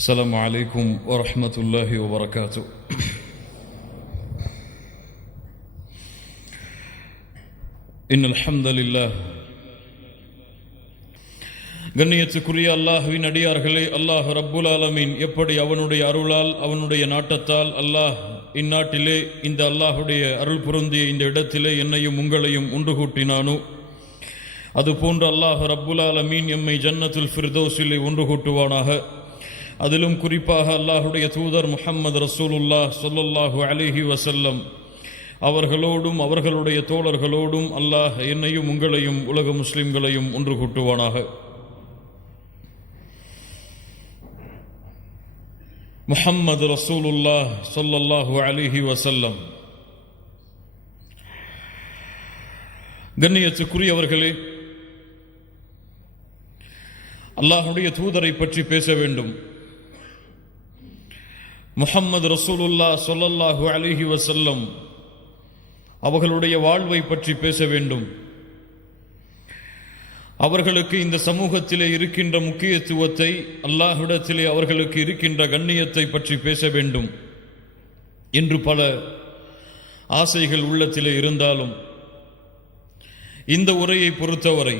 السلام عليكم ورحمة الله وبركاته. إن الحمد لله கண்ணியத்துக்குரிய அல்லாஹ்வின் அடியார்களே, அல்லாஹ் ரப்புல் ஆலமீன் எப்படி அவனுடைய அருளால் அவனுடைய நாட்டத்தால் அல்லாஹ் இந்நாட்டிலே இந்த அல்லாஹுடைய அருள் பொருந்திய இந்த இடத்திலே என்னையும் உங்களையும் ஒன்று கூட்டினானோ, அதுபோன்று அல்லாஹ் ரப்புல் ஆலமீன் எம்மை ஜன்னத்துல் ஃபிர்தௌஸிலே ஒன்று கூட்டுவானாக. அதிலும் குறிப்பாக அல்லாஹுடைய தூதர் முஹம்மது ரசூலுல்லாஹ் ஸல்லல்லாஹு அலைஹி வஸல்லம் அவர்களோடும் அவர்களுடைய தோழர்களோடும் அல்லாஹ் என்னையும் உங்களையும் உலக முஸ்லிம்களையும் ஒன்று கூட்டுவானாக. முஹம்மது ரசூலுல்லாஹ் ஸல்லல்லாஹு அலைஹி வஸல்லம். கண்ணியத்துக்குரியவர்களே, அல்லாஹுடைய தூதரை பற்றி பேச வேண்டும். முஹம்மது ரசூலுல்லாஹ் ஸல்லல்லாஹு அலைஹி வஸல்லம் அவர்களுடைய வாழ்வை பற்றி பேச வேண்டும். அவர்களுக்கு இந்த சமூகத்திலே இருக்கின்ற முக்கியத்துவத்தை, அல்லாஹ்விடத்திலே அவர்களுக்கு இருக்கின்ற கண்ணியத்தை பற்றி பேச வேண்டும் என்று பல ஆசைகள் உள்ளத்திலே இருந்தாலும், இந்த உரையை பொறுத்தவரை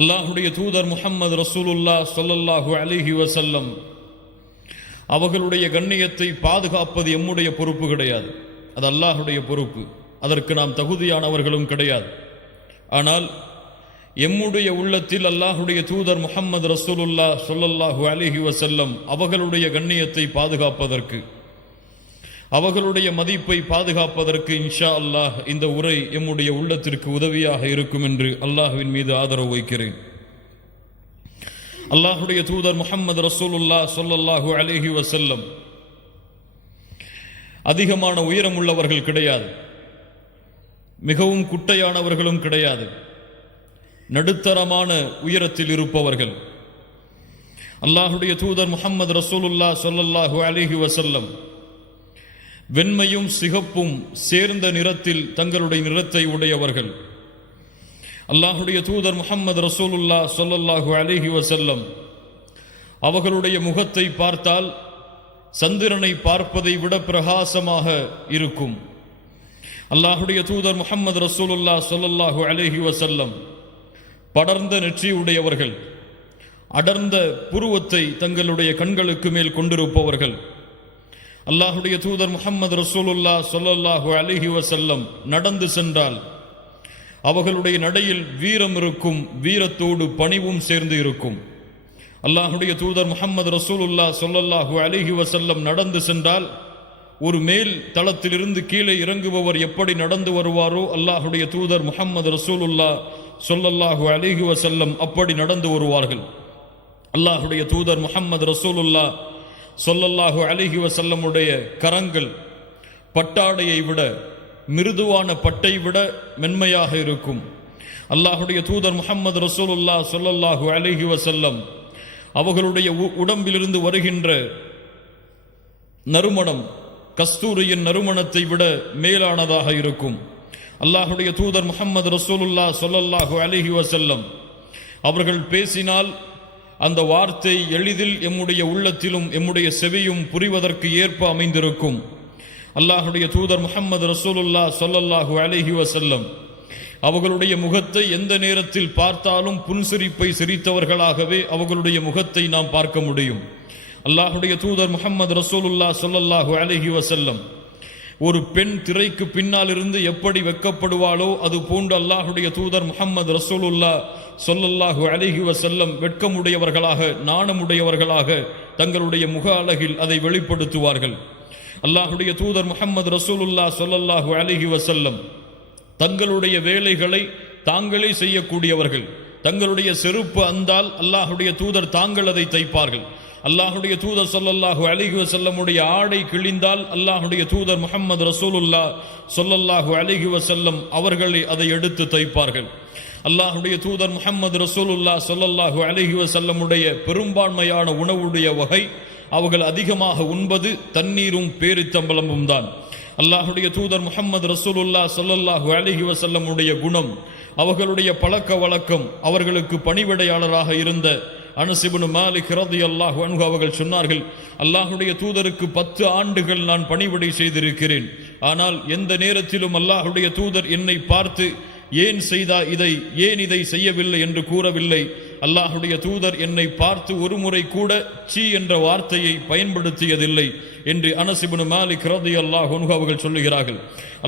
அல்லாஹுடைய தூதர் முஹம்மது ரசூலுல்லாஹ் ஸல்லல்லாஹு அலைஹி வஸல்லம் அவர்களுடைய கண்ணியத்தை பாதுகாப்பது எம்முடைய பொறுப்பு கிடையாது, அது அல்லாஹுடைய பொறுப்பு. அதற்கு நாம் தகுதியானவர்களும் கிடையாது. ஆனால் எம்முடைய உள்ளத்தில் அல்லாஹுடைய தூதர் முஹம்மது ரசூலுல்லாஹ் ஸல்லல்லாஹு அலைஹி வஸல்லம் அவர்களுடைய கண்ணியத்தை பாதுகாப்பதற்கு, அவர்களுடைய மதிப்பை பாதுகாப்பதற்கு இன்ஷா அல்லாஹ் இந்த உரை எம்முடைய உள்ளத்திற்கு உதவியாக இருக்கும் என்று அல்லாஹ்வின் மீது ஆதரவு வைக்கிறேன். அல்லாஹுடைய தூதர் முஹம்மது ரசூலுல்லாஹ் ஸல்லல்லாஹு அலைஹி வஸல்லம் அதிகமான உயரம் உள்ளவர்கள் கிடையாது, மிகவும் குட்டையானவர்களும் கிடையாது, நடுத்தரமான உயரத்தில் இருப்பவர்கள். அல்லாஹுடைய தூதர் முஹம்மது ரசூலுல்லாஹ் ஸல்லல்லாஹு அலைஹி வஸல்லம் வெண்மையும் சிகப்பும் சேர்ந்த நிறத்தில் தங்களுடைய நிறத்தை உடையவர்கள். அல்லாஹுடைய தூதர் முஹம்மது ரசூலுல்லாஹ் ஸல்லல்லாஹு அலைஹி வஸல்லம் அவர்களுடைய முகத்தை பார்த்தால் சந்திரனை பார்ப்பதை விட பிரகாசமாக இருக்கும். அல்லாஹுடைய தூதர் முஹம்மது ரசூலுல்லாஹ் ஸல்லல்லாஹு அலைஹி வஸல்லம் படர்ந்த நெற்றி உடையவர்கள், அடர்ந்த புருவத்தை தங்களுடைய கண்களுக்கு மேல் கொண்டிருப்பவர்கள். அல்லாஹுடைய தூதர் முஹம்மது ரசூலுல்லாஹ் ஸல்லல்லாஹு அலைஹி வஸல்லம் நடந்து சென்றால் அவர்களுடைய நடையில் வீரம் இருக்கும், வீரத்தோடு பணிவும் சேர்ந்து இருக்கும். அல்லாஹுடைய தூதர் முஹம்மது ரசூலுல்லாஹ் ஸல்லல்லாஹு அலைஹி வஸல்லம் நடந்து சென்றால் ஒரு மேல் தளத்திலிருந்து கீழே இறங்குபவர் எப்படி நடந்து வருவாரோ, அல்லாஹுடைய தூதர் முஹம்மது ரசூலுல்லாஹ் ஸல்லல்லாஹு அலைஹி வஸல்லம் அப்படி நடந்து வருவார்கள். அல்லாஹுடைய தூதர் முஹம்மது ரசூலுல்லாஹ் ஸல்லல்லாஹு அலைஹி வஸல்லமுடைய கரங்கள் பட்டாடையை விட, மிருதுவான பட்டை விட மென்மையாக இருக்கும். அல்லாஹுடைய தூதர் முஹம்மது ரசூலுல்லாஹ் ஸல்லல்லாஹு அலைஹி வஸல்லம் அவர்களுடைய உடம்பிலிருந்து வருகின்ற நறுமணம் கஸ்தூரியின் நறுமணத்தை விட மேலானதாக இருக்கும். அல்லாஹுடைய தூதர் முஹம்மது ரசூலுல்லாஹ் ஸல்லல்லாஹு அலைஹி வஸல்லம் அவர்கள் பேசினால் அந்த வார்த்தை எளிதில் எம்முடைய உள்ளத்திலும் எம்முடைய செவியும் புரிவதற்கு ஏற்ப அமைந்திருக்கும். அல்லாஹுடைய தூதர் முஹம்மது ரசூலுல்லாஹ் ஸல்லல்லாஹு அலைஹி வஸல்லம் அவர்களுடைய முகத்தை எந்த நேரத்தில் பார்த்தாலும் புன்சிரிப்பை சிரித்தவர்களாகவே அவர்களுடைய முகத்தை நாம் பார்க்க முடியும். அல்லாஹுடைய தூதர் முஹம்மது ரசூலுல்லாஹ் ஸல்லல்லாஹு அலைஹி வஸல்லம் ஒரு பெண் திரைக்கு பின்னால் இருந்து எப்படி வெட்கப்படுவாளோ அது போன்று அல்லாஹுடைய தூதர் முஹம்மது ரசூலுல்லாஹ் ஸல்லல்லாஹு அலைஹி வஸல்லம் வெட்கமுடையவர்களாக, நாணமுடையவர்களாக தங்களுடைய முக அழகில் அதை வெளிப்படுத்துவார்கள். அல்லாஹுடைய தூதர் முஹம்மது ரசூலுல்லாஹ் ஸல்லல்லாஹு அலைஹி வஸல்லம் தங்களுடைய வேலைகளை தாங்களே செய்யக்கூடியவர்கள். தங்களுடைய செருப்பு அந்தால் அல்லாஹுடைய தூதர் தாங்கள் அதை தைப்பார்கள். அல்லாஹுடைய தூதர் ஸல்லல்லாஹு அலைஹி வஸல்லமுடைய ஆடை கிழிந்தால் அல்லாஹுடைய தூதர் முஹம்மது ரசூலுல்லாஹ் ஸல்லல்லாஹு அலைஹி வஸல்லம் அவர்களே அதை எடுத்து தைப்பார்கள். அல்லாஹுடைய தூதர் முஹம்மது ரசூலுல்லாஹ் ஸல்லல்லாஹு அலைஹி வஸல்லமுடைய பெரும்பான்மையான உணவுடைய வகை அவர்கள் அதிகமாக உண்பது தண்ணீரும் பேரித்தம்பலமும் தான். அல்லாஹுடைய தூதர் முஹம்மது ரசூலுல்லாஹ் ஸல்லல்லாஹு அலைஹி வஸல்லமுடைய குணம், அவர்களுடைய பழக்க வழக்கம், அவர்களுக்கு பணிவிடையாளராக இருந்த அனஸ் இப்னு மாலிக் ரலியல்லாஹு அன்ஹு அவர்கள் சொன்னார்கள், அல்லாஹ்வுடைய தூதருக்கு 10 ஆண்டுகள் நான் பணிவிடை செய்திருக்கிறேன். ஆனால் எந்த நேரத்திலும் அல்லாஹ்வுடைய தூதர் என்னை பார்த்து ஏன் இதை செய்யவில்லை என்று கூறவில்லை. அல்லாஹ்வுடைய தூதர் என்னை பார்த்து ஒரு முறை கூட சீ என்ற வார்த்தையை பயன்படுத்தியதில்லை என்று அனஸ் இப்னு மாலிக் ரலியல்லாஹு அன்ஹு அவர்கள் சொல்லுகிறார்கள்.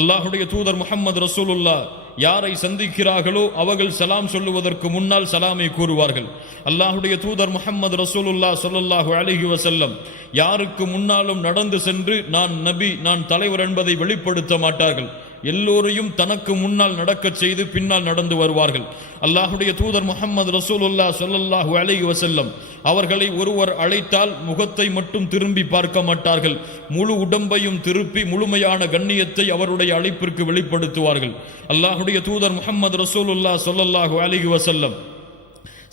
அல்லாஹ்வுடைய தூதர் முஹம்மது ரசூலுல்லாஹ் யாரை சந்திக்கிறார்களோ அவர்கள் சலாம் சொல்லுவதற்கு முன்னால் சலாமை கூறுவார்கள். அல்லாஹ்வுடைய தூதர் முஹம்மது ரசூலுல்லாஹ் ஸல்லல்லாஹு அலைஹி வஸல்லம் யாருக்கு முன்னாலும் நடந்து சென்று நான் நபி, நான் தலைவர் என்பதை வெளிப்படுத்த மாட்டார்கள். எல்லோரையும் தனக்கு முன்னால் நடக்கச் செய்து பின்னால் நடந்து வருவார்கள். அல்லாஹ்வுடைய தூதர் முஹம்மது ரசூலுல்லாஹ் ஸல்லல்லாஹு அலைஹி வஸல்லம் அவர்களை ஒருவர் அழைத்தால் முகத்தை மட்டும் திரும்பி பார்க்க மாட்டார்கள், முழு உடம்பையும் திருப்பி முழுமையான கண்ணியத்தை அவருடைய அழைப்பிற்கு வெளிப்படுத்துவார்கள். அல்லாஹ்வுடைய தூதர் முஹம்மது ரசூலுல்லாஹ் ஸல்லல்லாஹு அலைஹி வஸல்லம்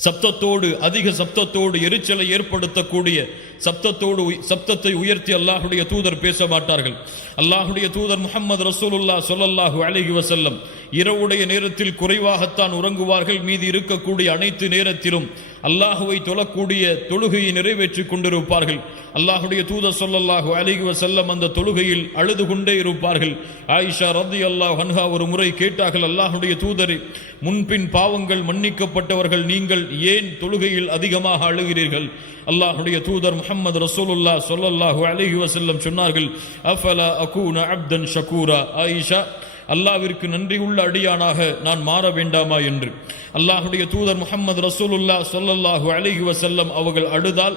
சப்தத்தோடு, அதிக சப்தத்தோடு, எரிச்சலை ஏற்படுத்தக்கூடிய சப்தத்தை உயர்த்தி அல்லாஹ்வுடைய தூதர் பேச மாட்டார்கள். அல்லாஹ்வுடைய தூதர் முஹம்மது ரசூலுல்லாஹ் ஸல்லல்லாஹு அலைஹி வஸல்லம் இரவுடைய நேரத்தில் குறைவாகத்தான் உறங்குவார்கள். மீதி இருக்கக்கூடிய அனைத்து நேரத்திலும் அல்லாஹுவை தொழக்கூடிய தொழுகையை நிறைவேற்றிக் கொண்டிருப்பார்கள். அல்லாஹ்வுடைய தூதர் ஸல்லல்லாஹு அலைஹி வஸல்லம் அந்த தொழுகையில் அழுது கொண்டே இருப்பார்கள். ஆயிஷா ரலியல்லாஹு அன்ஹா ஒரு முறை கேட்டார்கள், அல்லாஹ்வுடைய தூதரே, முன்பின் பாவங்கள் மன்னிக்கப்பட்டவர்கள் நீங்கள் ஏன் தொழுகையில் அதிகமாக அழுகிறீர்கள்? அல்லாஹ்வுடைய தூதர் முஹம்மது ரசூலுல்லாஹ் ஸல்லல்லாஹு அலைஹி வஸல்லம் சொன்னார்கள், அஃபலா அகூன அப்தன் ஷகூரா, ஆயிஷா, அல்லாஹ்விற்கு நன்றியுள்ள அடியானாக நான் மாற வேண்டாமா என்று. அல்லாஹ்வுடைய தூதர் முஹம்மது ரசூலுல்லாஹ் ஸல்லல்லாஹு அலைஹி வஸல்லம் அவர்கள் அழுதால்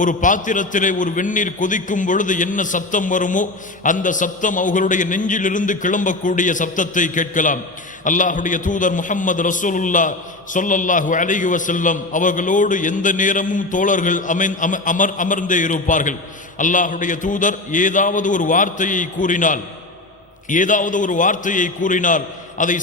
ஒரு பாத்திரத்திலே ஒரு வெந்நீர் கொதிக்கும் பொழுது என்ன சப்தம் வருமோ அந்த சப்தம் அவர்களுடைய நெஞ்சிலிருந்து கிளம்பக்கூடிய சப்தத்தை கேட்கலாம். அல்லாஹ்வுடைய தூதர் முஹம்மது ரசூலுல்லாஹ் ஸல்லல்லாஹு அலைஹி வஸல்லம் அவர்களோடு எந்த நேரமும் தோழர்கள் அமர்ந்தே இருப்பார்கள். அல்லாஹ்வுடைய தூதர் ஏதாவது ஒரு வார்த்தையை கூறினால் அதை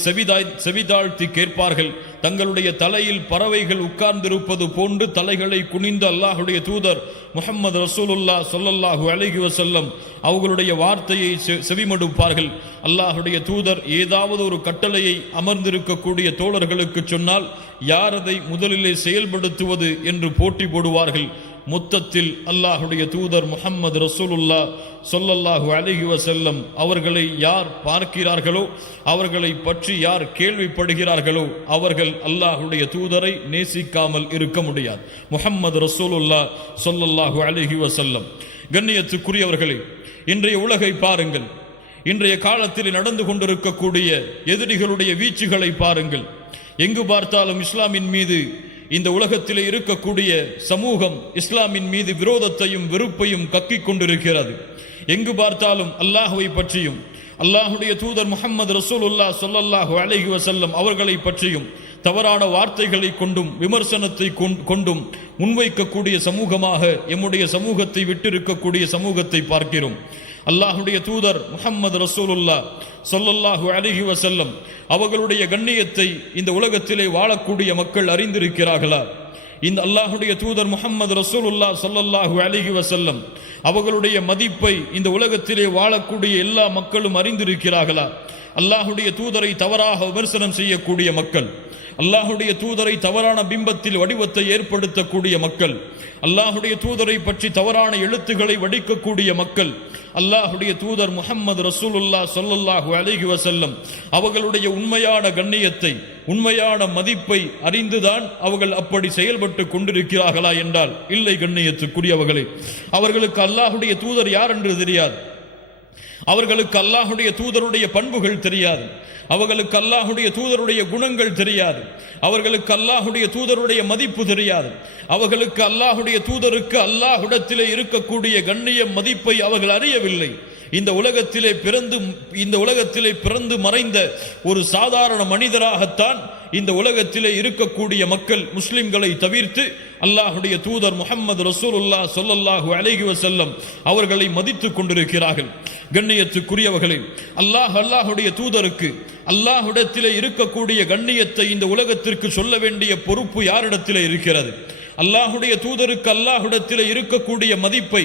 செவிதாழ்த்தி கேட்பார்கள். தங்களுடைய தலையில் பறவைகள் உட்கார்ந்திருப்பது போன்று தலைகளை குனிந்து அல்லாஹ்வுடைய தூதர் முஹம்மது ரசூலுல்லாஹ் ஸல்லல்லாஹு அலைஹி வஸல்லம் அவர்களுடைய வார்த்தையை செவிமடுப்பார்கள். அல்லாஹ்வுடைய தூதர் ஏதாவது ஒரு கட்டளையை அமர்ந்திருக்கக்கூடிய தோழர்களுக்கு சொன்னால் யார் அதை முதலிலே செயல்படுத்துவது என்று போட்டி போடுவார்கள். மொத்தத்தில் அல்லாஹ்வுடைய தூதர் முஹம்மது ரசூலுல்லாஹ் ஸல்லல்லாஹு அலைஹி வஸல்லம் அவர்களை யார் பார்க்கிறார்களோ, அவர்களை பற்றி யார் கேள்விப்படுகிறார்களோ அவர்கள் அல்லாஹ்வுடைய தூதரை நேசிக்காமல் இருக்க முடியாது. முஹம்மது ரசூலுல்லாஹ் ஸல்லல்லாஹு அலைஹி வஸல்லம். கண்ணியத்துக்குரியவர்களே, இன்றைய உலகை பாருங்கள். இன்றைய காலத்தில் நடந்து கொண்டிருக்கக்கூடிய எதிரிகளுடைய வீச்சுகளை பாருங்கள். எங்கு பார்த்தாலும் இஸ்லாமின் மீது, இந்த உலகத்திலே இருக்கக்கூடிய சமூகம் இஸ்லாமின் மீது விரோதத்தையும் வெறுப்பையும் கக்கிக் கொண்டிருக்கிறது. எங்கு பார்த்தாலும் அல்லாஹுவை பற்றியும் அல்லாஹ்வுடைய தூதர் முஹம்மது ரசூலுல்லாஹ் ஸல்லல்லாஹு அலைஹி வஸல்லம் அவர்களை பற்றியும் தவறான வார்த்தைகளை கொண்டும் விமர்சனத்தை கொண்டும் முன்வைக்கக்கூடிய சமூகமாக எம்முடைய சமூகத்தை விட்டிருக்கக்கூடிய சமூகத்தை பார்க்கிறோம். அல்லாஹ்வுடைய தூதர் முஹம்மது ரசூலுல்லாஹ் ஸல்லல்லாஹு அலைஹி வஸல்லம் அவர்களுடைய கண்ணியத்தை இந்த உலகத்திலே வாழக்கூடிய மக்கள் அறிந்திருக்கிறார்களா? இந்த அல்லாஹ்வுடைய தூதர் முஹம்மது ரசூலுல்லாஹ் ஸல்லல்லாஹு அலைஹி வஸல்லம் அவர்களுடைய மதிப்பை இந்த உலகத்திலே வாழக்கூடிய எல்லா மக்களும் அறிந்திருக்கிறார்களா? அல்லாஹ்வுடைய தூதரை தவறாக விமர்சனம் செய்யக்கூடிய மக்கள், அல்லாஹ்வுடைய தூதரை தவறான பிம்பத்தில் வடிவத்தை ஏற்படுத்தக்கூடிய மக்கள், அல்லாஹ்வுடைய தூதரை பற்றி தவறான எழுத்துக்களை வடிக்கக்கூடிய மக்கள், அல்லாஹ்வுடைய தூதர் முஹம்மது ரசூலுல்லாஹ் ஸல்லல்லாஹு அலைஹி வஸல்லம் அவர்களுடைய உண்மையான கண்ணியத்தை, உண்மையான மதிப்பை அறிந்துதான் அவர்கள் அப்படி செயல்பட்டு கொண்டிருக்கிறார்களா என்றால் இல்லை. கண்ணியத்துக்குரியவர்களே, அவர்களுக்கு அல்லாஹ்வுடைய தூதர் யார் என்று தெரியாது. அவர்களுக்கு அல்லாஹ்வுடைய தூதருடைய பண்புகள் தெரியாது. அவர்களுக்கு அல்லாஹ்வுடைய தூதருடைய குணங்கள் தெரியாது. அவர்களுக்கு அல்லாஹ்வுடைய தூதருடைய மதிப்பு தெரியாது. அவர்களுக்கு அல்லாஹ்வுடைய தூதருக்கு அல்லாஹ்விடத்திலே இருக்கக்கூடிய கண்ணிய மதிப்பை அவர்கள் அறியவில்லை. இந்த உலகத்திலே பிறந்து மறைந்த ஒரு சாதாரண மனிதராகத்தான் இந்த உலகத்திலே இருக்கக்கூடிய மக்கள் முஸ்லிம்களை தவிர்த்து அல்லாஹ்வுடைய தூதர் முஹம்மது ரசூலுல்லாஹ் ஸல்லல்லாஹு அலைஹி வஸல்லம் அவர்களை மதித்துக் கொண்டிருக்கிறார்கள். கண்ணியத்துக்குரியவர்களே, அல்லாஹ்வுடைய தூதருக்கு அல்லாஹ்விடத்திலே இருக்கக்கூடிய கண்ணியத்தை இந்த உலகத்திற்கு சொல்ல வேண்டிய பொறுப்பு யாரிடத்திலே இருக்கிறது? அல்லாஹ்வுடைய தூதருக்கு அல்லாஹ்விடத்திலே இருக்கக்கூடிய மதிப்பை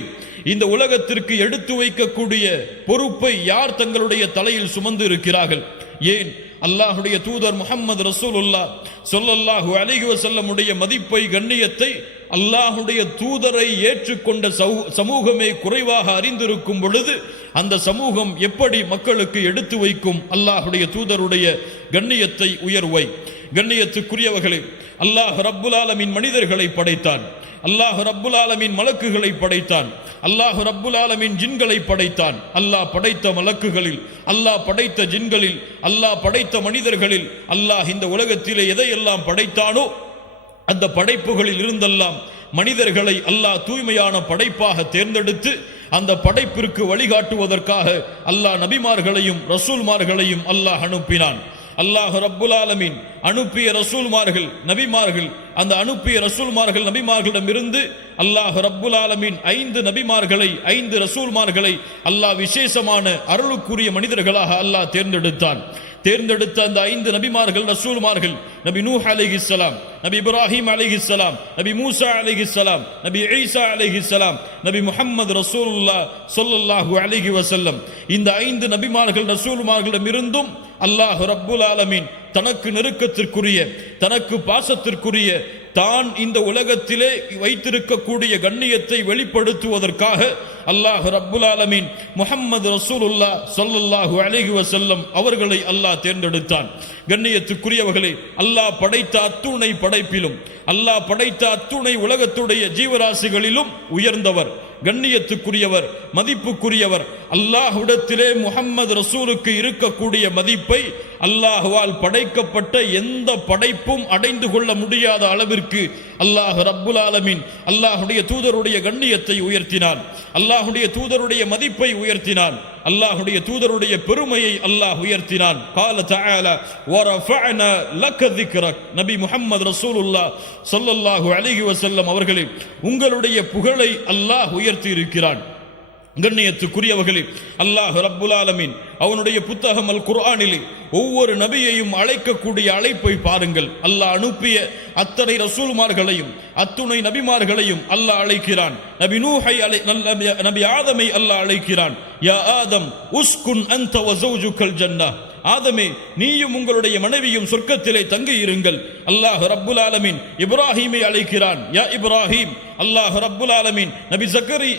இந்த உலகத்திற்கு எடுத்து வைக்கக்கூடிய பொறுப்பை யார் தங்களுடைய தலையில் சுமந்து இருக்கிறார்கள்? ஏன் அல்லாஹ்வுடைய தூதர் முஹம்மது ரசூலுல்லாஹ் ஸல்லல்லாஹு அலைஹி வஸல்லம் உடைய மதிப்பை, கண்ணியத்தை அல்லாஹுடைய தூதரை ஏற்றுக்கொண்ட சமூகமே குறைவாக அறிந்திருக்கும் பொழுது அந்த சமூகம் எப்படி மக்களுக்கு எடுத்து வைக்கும் அல்லாஹுடைய தூதருடைய கண்ணியத்தை, உயர்வை? கண்ணியத்துக்குரியவர்களே, அல்லாஹ் ரப்புல் ஆலமீன் மனிதர்களை படைத்தான், அல்லாஹ் ரப்புல் ஆலமீன் மலக்குகளை படைத்தான், அல்லாஹ் ரப்புல் ஆலமீன் ஜின்களை படைத்தான். அல்லாஹ் படைத்த மலக்குகளில், அல்லாஹ் படைத்த ஜின்களில், அல்லாஹ் படைத்த மனிதர்களில் அல்லாஹ் இந்த உலகத்திலே எதையெல்லாம் படைத்தானோ அந்த படைப்புகளில் இருந்தெல்லாம் மனிதர்களை அல்லாஹ் தூய்மையான படைப்பாக தேர்ந்தெடுத்து அந்த படைப்பிற்கு வழிகாட்டுவதற்காக அல்லாஹ் நபிமார்களையும் ரசூல்மார்களையும் அல்லாஹ் அனுப்பினான். அல்லாஹ் ரப்புல் ஆலமீன் அனுப்பிய ரசூல்மார்கள், நபிமார்கள், அந்த அனுப்பிய ரசூல்மார்கள் நபிமார்களிடமிருந்து அல்லாஹ் ரப்புல் ஆலமீன் 5 நபிமார்களை, 5 ரசூல்மார்களை அல்லாஹ் விசேஷமான அருளுக்குரிய மனிதர்களாக அல்லாஹ் தேர்ந்தெடுத்தான். தேர்ந்தெடுத்த அந்த 5 நபிமார்கள், ரசூல்மார்கள், நபி நூஹ் அலைஹிஸ்ஸலாம், நபி இப்ராஹிம் அலைஹிஸ்ஸலாம், நபி மூசா அலைஹிஸ்ஸலாம், நபி ஈசா அலைஹிஸ்ஸலாம், நபி முஹம்மது ரசூலுல்லாஹ் ஸல்லல்லாஹு அலைஹி வஸல்லம். இந்த 5 நபிமார்கள், ரசூல்மார்களிடமிருந்தும் அல்லாஹ் ரப்புல் ஆலமீன் தனக்கு நெருக்கத்திற்குரிய, தனக்கு பாசத்திற்குரிய, தான் இந்த உலகத்திலே வைத்திருக்கக்கூடிய கண்ணியத்தை வெளிப்படுத்துவதற்காக அல்லாஹ் ரப்புல் ஆலமீன் முஹம்மது ரசூலுல்லாஹ் ஸல்லல்லாஹு அலைஹி வஸல்லம் அவர்களை அல்லாஹ் தேர்ந்தெடுத்தான். கண்ணியத்துக்குரியவர்களே, அல்லாஹ் படைத்த அத்துணை படைப்பிலும், அல்லாஹ் படைத்த அத்துணை உலகத்துடைய ஜீவராசிகளிலும் உயர்ந்தவர், கண்ணியத்துக்குரியவர், மதிப்புக்குரியவர். அல்லாஹ்விடத்திலே முஹம்மது ரசூலுக்கு இருக்கக்கூடிய மதிப்பை அல்லாஹ்வால் படைக்கப்பட்ட எந்த படைப்பும் அடைந்து கொள்ள முடியாத அளவிற்கு அல்லாஹ் ரப்புல் ஆலமீன் அல்லாஹுடைய தூதருடைய கண்ணியத்தை உயர்த்தினான், அல்லாஹுடைய தூதருடைய மதிப்பை உயர்த்தினான், அல்லாஹுடைய தூதருடைய பெருமையை அல்லாஹ் உயர்த்தினான். கால தஆலா வரஃபஅனா லக ذிக்ரக். நபி முஹம்மது ரசூலுல்லாஹ் ஸல்லல்லாஹு அலைஹி வஸல்லம் அவர்களே, உங்களுடைய புகழை அல்லாஹ் உயர்த்தி இருக்கிறான். கண்ணியத்துக்குரியவர்களே, அல்லாஹ் ரப்புல் ஆலமீன் அவனுடைய புத்தகம் அல் குர்ஆனிலே ஒவ்வொரு நபியையும் அழைக்கக்கூடிய அழைப்பை பாருங்கள். அல்லாஹ் அனுப்பிய அத்தனை ரசூல்மார்களையும் அத்துணை நபிமார்களையும் அல்லாஹ் அழைக்கிறான். நபி நூஹை, நபி ஆதமை அல்லாஹ் அழைக்கிறான். யா ஆதம் உஸ்குன் அன்த வ ஸௌஜுகல் ஜன்னah. ஆதமே, நீயும் உங்களுடைய மனைவியும் சொர்க்கத்திலே தங்கி இருங்கள். அல்லாஹ் ரப்புல் ஆலமீன் இப்ராஹீமை அழைக்கிறான். யா இப்ராஹீம். அல்லாஹ் ரப்புல் ஆலமீன் நபி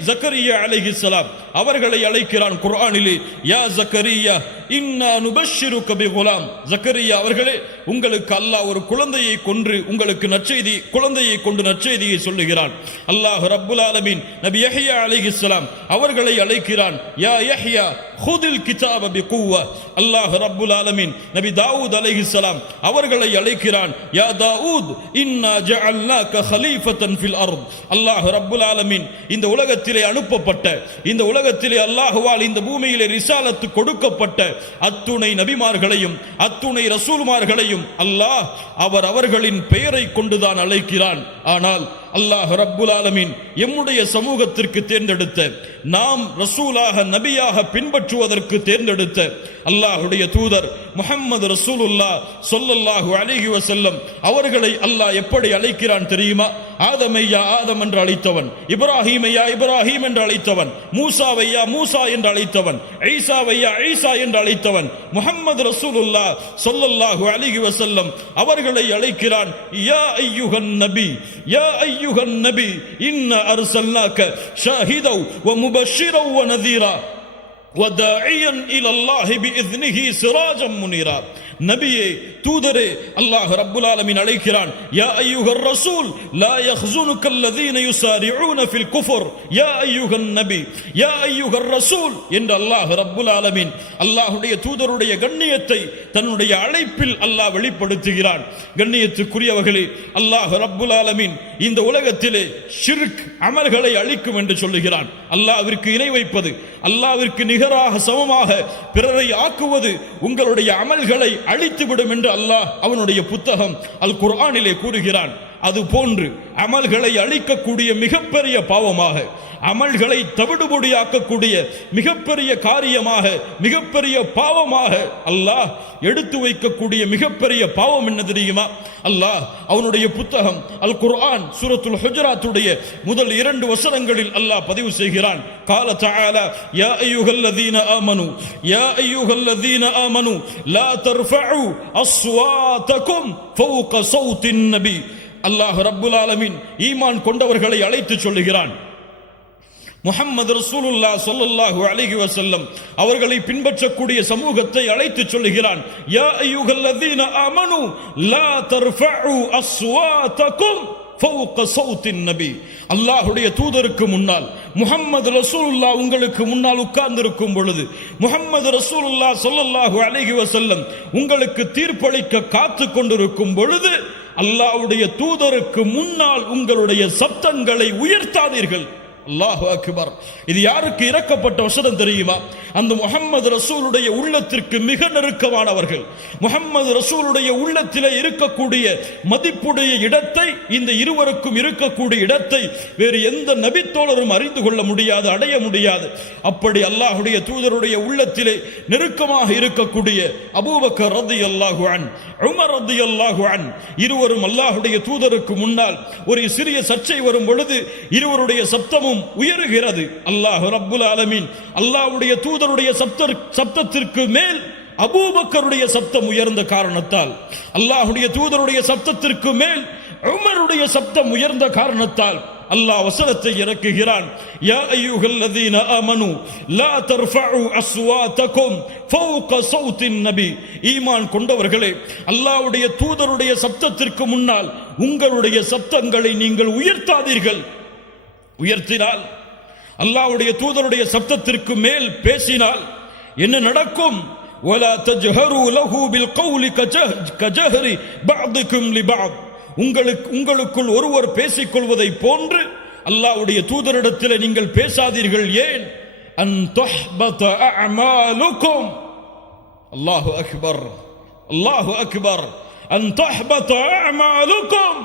ஜக்கரியா அலைஹிஸ்ஸலாம் அவர்களை அழைக்கிறான் குர்ஆனிலே. யா ஜக்கரியா இன்னா நுபஷ்ஷிருக பிகுலாம். ஜக்கரியா அவர்களே, உங்களுக்கு அல்லாஹ் ஒரு குழந்தையை கொன்று உங்களுக்கு நற்செய்தி, குழந்தையை கொண்டு நற்செய்தியை சொல்லுகிறான். அல்லாஹ் ரப்புல் ஆலமீன் நபி யஹ்யா அலைஹிஸ்ஸலாம் அவர்களை அழைக்கிறான். யா யஹ்யா ஹுதில் கிதாப பிகுவா. அல்லாஹ் ரப்புல் ஆலமீன் நபி தாவூத் அலைஹிஸ்ஸலாம் அவர்களை அழைக்கிறான். யா தாவூத் இன்னா ஜஅல்னாக கலீஃபத்தன் ஃபில் அர்த். அல்லாஹ் ரப்புல் ஆலமீன் இந்த உலகத்திலே அனுப்பப்பட்ட, இந்த உலகத்திலே அல்லாஹ்வால் இந்த பூமியிலே ரிசாலத்து கொடுக்கப்பட்ட அத்துணை நபிமார்களையும் அத்துணை ரசூல்மார்களையும் அல்லாஹ் அவர்களின் பெயரை கொண்டுதான் அழைக்கிறான். ஆனால் அல்லாஹ் ரப்புல் ஆலமீன் எம்முடைய சமூகத்திற்கு தேர்ந்தெடுத்த, நாம் ரசூலாக நபியாக பின்பற்றுவதற்கு தேர்ந்தெடுத்த அல்லாஹுடைய தூதர் முஹம்மது ரசூலுல்லாஹ் ஸல்லல்லாஹு அலைஹி வஸல்லம் அவர்களை அல்லாஹ் எப்படி அழைக்கிறான் தெரியுமா? ஆதமையா ஆதம் என்று அழைத்தவன், இப்ராஹீமையா இப்ராஹீம் என்று அழைத்தவன், மூசாவையா மூசா என்று அழைத்தவன், ஈசாவையா ஈசா என்று அழைத்தவன், முஹம்மது ரசூலுல்லாஹ் ஸல்லல்லாஹு அலைஹி வஸல்லம் அவர்களை அழைக்கிறான். யா அய்யுஹன் நபி, யா அய்யுஹன் நபி இன்னா அர்சல்னாக ஷாஹிதன் வ முபஷ்ஷிரன் வ நதீரா வதாஇயன் இலல்லாஹி பிஇذنஹி சிராஜம் முனீரா. நபியே, தூதரே, அல்லாஹ் ரப்புல் ஆலமீன் அழைக்கிறான். யா அய்யுஹர் ரசூல் லா யஹ்ஸுனுக அல்லதீன யுஸாரிஊன ஃபில் குஃப்ர். யா அய்யுஹன் நபி, யா அய்யுஹர் ரசூல் என்று அல்லாஹ் ரப்புல் ஆலமீன் அல்லாஹ்வுடைய தூதருடைய கண்ணியத்தை தன்னுடைய அழைப்பில் அல்லாஹ் வெளிப்படுத்துகிறான். கண்ணியத்துக்குரியவர்களே, அல்லாஹ் ரப்புல் ஆலமீன் இந்த உலகத்திலே ஷிர்க் அமல்களை அழிக்கும் என்று சொல்லுகிறான். அல்லாஹ்விற்கு இணை வைப்பது, அல்லாஹ்விற்கு நிகராக சமமாக பிறரை ஆக்குவது உங்களுடைய அமல்களை அழித்துவிடும் என்று அல்லாஹ் அவனுடைய புத்தகம் அல் குர்ஆனிலே கூறுகிறான். அது போன்று அமல்களை அழிக்கக்கூடிய மிகப்பெரிய பாவமாக, அமல்களை தவிடுபொடியாக்கக்கூடிய மிகப்பெரிய காரியமாக, மிகப்பெரிய பாவமாக அல்லாஹ் எடுத்து வைக்கக்கூடிய மிகப்பெரிய பாவம் என்ன தெரியுமா? அல்லாஹ் அவனுடைய புத்தகம் அல் குர்ஆன் சூரத்துல் ஹுஜராத்துடைய முதல் 2 வசனங்களில் அல்லாஹ் பதிவு செய்கிறான். கால தஆலா யா அய்யுஹல்லதீன ஆமனு, யா அய்யுஹல்லதீன ஆமனு லா தர்ஃபஉ அஸ்வாதகும் ஃபௌக ஸௌத்தின் நபி அல்லாஹ் ரப்புல் ஆலமீன் ஈமான் கொண்டவர்களை அழைத்து சொல்லுகிறான். முஹம்மது ரசூலுல்லாஹ் ஸல்லல்லாஹு அலைஹி வஸல்லம் அவர்களை பின்பற்றக்கூடிய சமூகத்தை அழைத்து சொல்லுகிறான். யா அய்யுஹல்லதீன ஆமனு லா தர்ஃபஉ அஸ்வாதகும் ஃபௌக ஸௌத்தின் நபி. அல்லாஹ்வுடைய தூதருக்கு முன்னால் முஹம்மது ரசூலுல்லாஹ் உங்களுக்கு முன்னால் உட்கார்ந்திருக்கும் பொழுது, முஹம்மது ரசூலுல்லாஹ் ஸல்லல்லாஹு அலைஹி வஸல்லம் உங்களுக்கு தீர்ப்பளிக்க காத்து கொண்டிருக்கும் பொழுது அல்லாஹ்வுடைய தூதருக்கு முன்னால் உங்களுடைய சப்தங்களை உயர்த்தாதீர்கள். அல்லாஹு அக்பர். இது யாருக்கு இறக்கப்பட்ட வசனம் தெரியுமா? அந்த முஹம்மது ரசூலுடைய உள்ளத்திற்கு மிக நெருக்கமானவர்கள். முஹம்மது ரசூலுடைய உள்ளத்திலே இருக்கக்கூடிய மதிப்புடைய இடத்தை, இந்த இருவருக்கும் இருக்கக்கூடிய இடத்தை வேறு எந்த நபித்தோழரும் அறிந்து கொள்ள முடியாது, அடைய முடியாது. அப்படி அல்லாஹுடைய தூதருடைய உள்ளத்திலே நெருக்கமாக இருக்கக்கூடிய அபூபக்கர் ரலியல்லாஹு அன்ஹு, உமர் ரலியல்லாஹு அன்ஹு இருவரும் அல்லாஹுடைய தூதருக்கு முன்னால் ஒரு சிறிய சர்ச்சை வரும் பொழுது இருவருடைய சப்தமும் உயருகிறது. அல்லாஹ் ரப்புல் ஆலமீன் அல்லாஹ்வுடைய தூதருடைய சப்தத்திற்கு மேல் அபூபக்கருடைய சப்தம் உயர்ந்த காரணத்தால், அல்லாஹ்வுடைய தூதருடைய சப்தத்திற்கு மேல் உமருடைய சப்தம் உயர்ந்த காரணத்தால் அல்லாஹ் வசனத்தை இறக்குகிறான். யா அய்யுஹல்லதீன ஆமனு லா தர்ஃபஉ அஸ்வாதகும் ஃபௌக ஸௌத்தின் நபி. ஈமான் கொண்டவர்களே, அல்லாஹ்வுடைய தூதருடைய சப்தத்திற்கு முன்னால் உங்களுடைய சப்தங்களை நீங்கள் உயர்த்தாதீர்கள். உயர்த்தினால், அல்லாஹ்வுடைய தூதருடைய சப்தத்திற்கு மேல் பேசினால் என்ன நடக்கும்? வலா தஜ்ஹரு லஹு பில் கௌலி கஜஹரி பஅதுகும் லிபஅத். உங்களுக்குள் ஒருவர் பேசிக்கொள்வதை போன்று அல்லாஹ்வுடைய தூதரிடத்தில் நீங்கள் பேசாதீர்கள். ஏன்? அன் துஹ்பத அஅமாலுக்கும். அல்லாஹு அக்பர், அல்லாஹு அக்பர். அன் துஹ்பத அஅமாலுக்கும்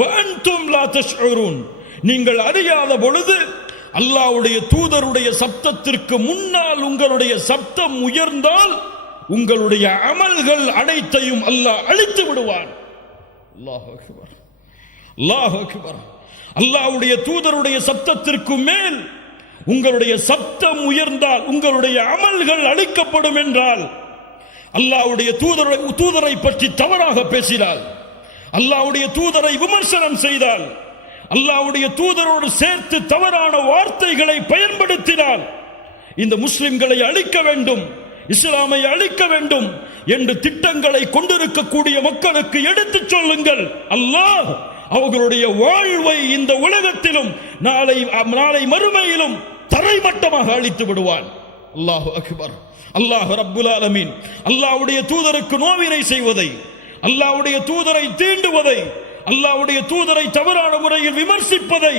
வ அன்தும் லா தஷ்உரூன். நீங்கள் அறியாத பொழுது அல்லாஹ்வுடைய தூதருடைய சப்தத்திற்கு முன்னால் உங்களுடைய சப்தம் உயர்ந்தால் உங்களுடைய அமல்கள் அனைத்தையும் அல்லாஹ் அழித்து விடுவான். அல்லாஹு அக்பர், அல்லாஹு அக்பர். அல்லாஹ்வுடைய தூதருடைய சப்தத்திற்கு மேல் உங்களுடைய சப்தம் உயர்ந்தால் உங்களுடைய அமல்கள் அழிக்கப்படும் என்றால், அல்லாஹ்வுடைய தூதரை பற்றி தவறாக பேசினால், அல்லாஹ்வுடைய தூதரை விமர்சனம் செய்தால், அல்லாஹ்வுடைய தூதரோடு சேர்த்து தவறான வார்த்தைகளை பயன்படுத்தினால், இந்த முஸ்லிம்களை அழிக்க வேண்டும், இஸ்லாமை அழிக்க வேண்டும் என்று திட்டங்களை கொண்டிருக்கக்கூடிய மக்களுக்கு எடுத்துச் சொல்லுங்கள். அல்லாஹ் அவர்களுடைய வாழ்வை இந்த உலகத்திலும் நாளை மறுமையிலும் தரைமட்டமாக அழித்து விடுவான். அல்லாஹு அக்பர். அல்லாஹ் ரப்புல் ஆலமீன் அல்லாஹ்வுடைய தூதருக்கு நோவினை செய்வதை, அல்லாஹ்வுடைய தூதரை தீண்டுவதை, அல்லாஹ்வுடைய தூதரை தவறான முறையில் விமர்சிப்பதை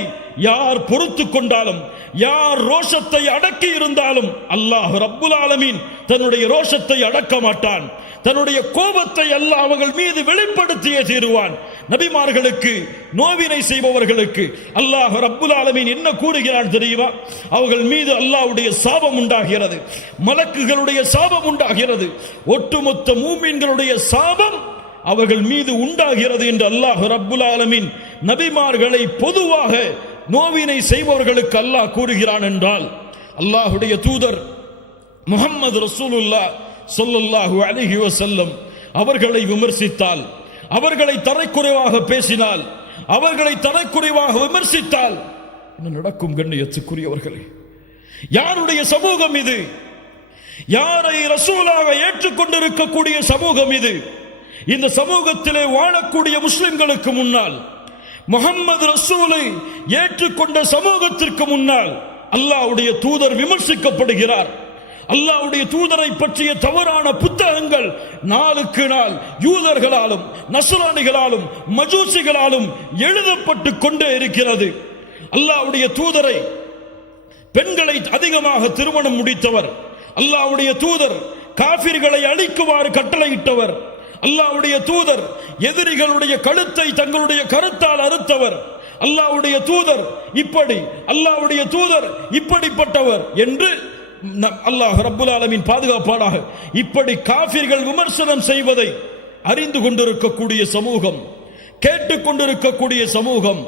யார் பொறுத்து கொண்டாலும், யார் ரோஷத்தை அடக்கி இருந்தாலும் அல்லாஹ் ரப்புல் ஆலமீன் தன்னுடைய ரோஷத்தை அடக்க மாட்டான். தன்னுடைய கோபத்தை அல்லாஹ் அவர்கள் மீது வெளிப்படுத்தியே தீருவான். நபிமார்களுக்கு நோவினை செய்பவர்களுக்கு அல்லாஹ் ரப்புல் ஆலமீன் என்ன கூறுகிறான் தெரியுமா? அவர்கள் மீது அல்லாஹ்வுடைய சாபம் உண்டாகிறது, மலக்குகளுடைய சாபம் உண்டாகிறது, ஒட்டுமொத்த மூமின்களுடைய சாபம் அவர்கள் மீது உண்டாகிறது என்று அல்லாஹ் ரப்புல் ஆலமீன் நபிமார்களை பொதுவாக நோவினை செய்பவர்களுக்கு அல்லாஹ் கூறுகிறான் என்றால், அல்லாஹ்வுடைய தூதர் முஹம்மது ரசூலுல்லாஹ் ஸல்லல்லாஹு அலைஹி வஸல்லம் அவர்களை விமர்சித்தால், அவர்களை தரைக்குறைவாக பேசினால், அவர்களை தரைக்குறைவாக விமர்சித்தால் என்ன நடக்கும்? கண்ணியத்துக்குரியவர்களே, யாருடைய சமூகம் இது? யாரை ரசூலாக ஏற்றுக்கொண்டிருக்கக்கூடிய சமூகம் இது? இந்த சமூகத்திலே வாழக்கூடிய முஸ்லிம்களுக்கு முன்னால், முஹம்மது ரசூலை ஏற்றுக்கொண்ட சமூகத்திற்கு முன்னால் அல்லாஹ்வுடைய தூதர் விமர்சிக்கப்படுகிறார். அல்லாஹ்வுடைய தூதரை பற்றிய தவறான புத்தகங்கள் நாளுக்கு நாள் யூதர்களாலும் நஸ்ரானிகளாலும் மஜூசிகளாலும் எழுதப்பட்டு கொண்டே இருக்கிறது. அல்லாஹ்வுடைய தூதரை, பெண்களை அதிகமாக திருமணம் முடித்தவர், அல்லாஹ்வுடைய தூதர் காஃபிர்களை அழிக்குமாறு கட்டளையிட்டவர், அல்லாஹ்வுடைய தூதர் எதிரிகளுடைய கழுத்தை தங்களுடைய கருத்தால் அறுத்தவர், அல்லாஹ்வுடைய தூதர் இப்படி, அல்லாஹ்வுடைய தூதர் இப்படிப்பட்டவர் என்று அல்லாஹ் ரப்புல் ஆலமீன் பாதுகாப்பானாக. இப்படி காஃபிர்கள் விமர்சனம் செய்வதை அறிந்து கொண்டிருக்கக்கூடிய சமூகம், கேட்டுக்கொண்டிருக்கக்கூடிய சமூகம்,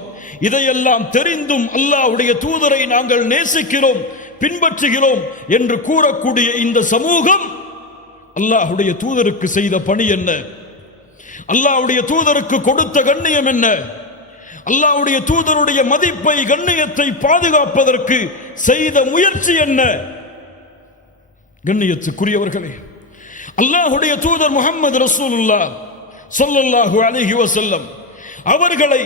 இதையெல்லாம் தெரிந்தும் அல்லாஹ்வுடைய தூதரை நாங்கள் நேசிக்கிறோம், பின்பற்றுகிறோம் என்று கூறக்கூடிய இந்த சமூகம் அல்லாஹ்வுடைய தூதருக்கு செய்த பணி என்ன? அல்லாஹ்வுடைய தூதருக்கு கொடுத்த கண்ணியம் என்ன? அல்லாஹ்வுடைய தூதருடைய மதிப்பை கண்ணியத்தை பாதுகாப்பதற்கு செய்த முயற்சி என்ன? கண்ணியத்துக்குரியவர்களே, அல்லாஹ்வுடைய தூதர் முஹம்மது ரசூலுல்லாஹ் ஸல்லல்லாஹு அலைஹி வஸல்லம் அவர்களை,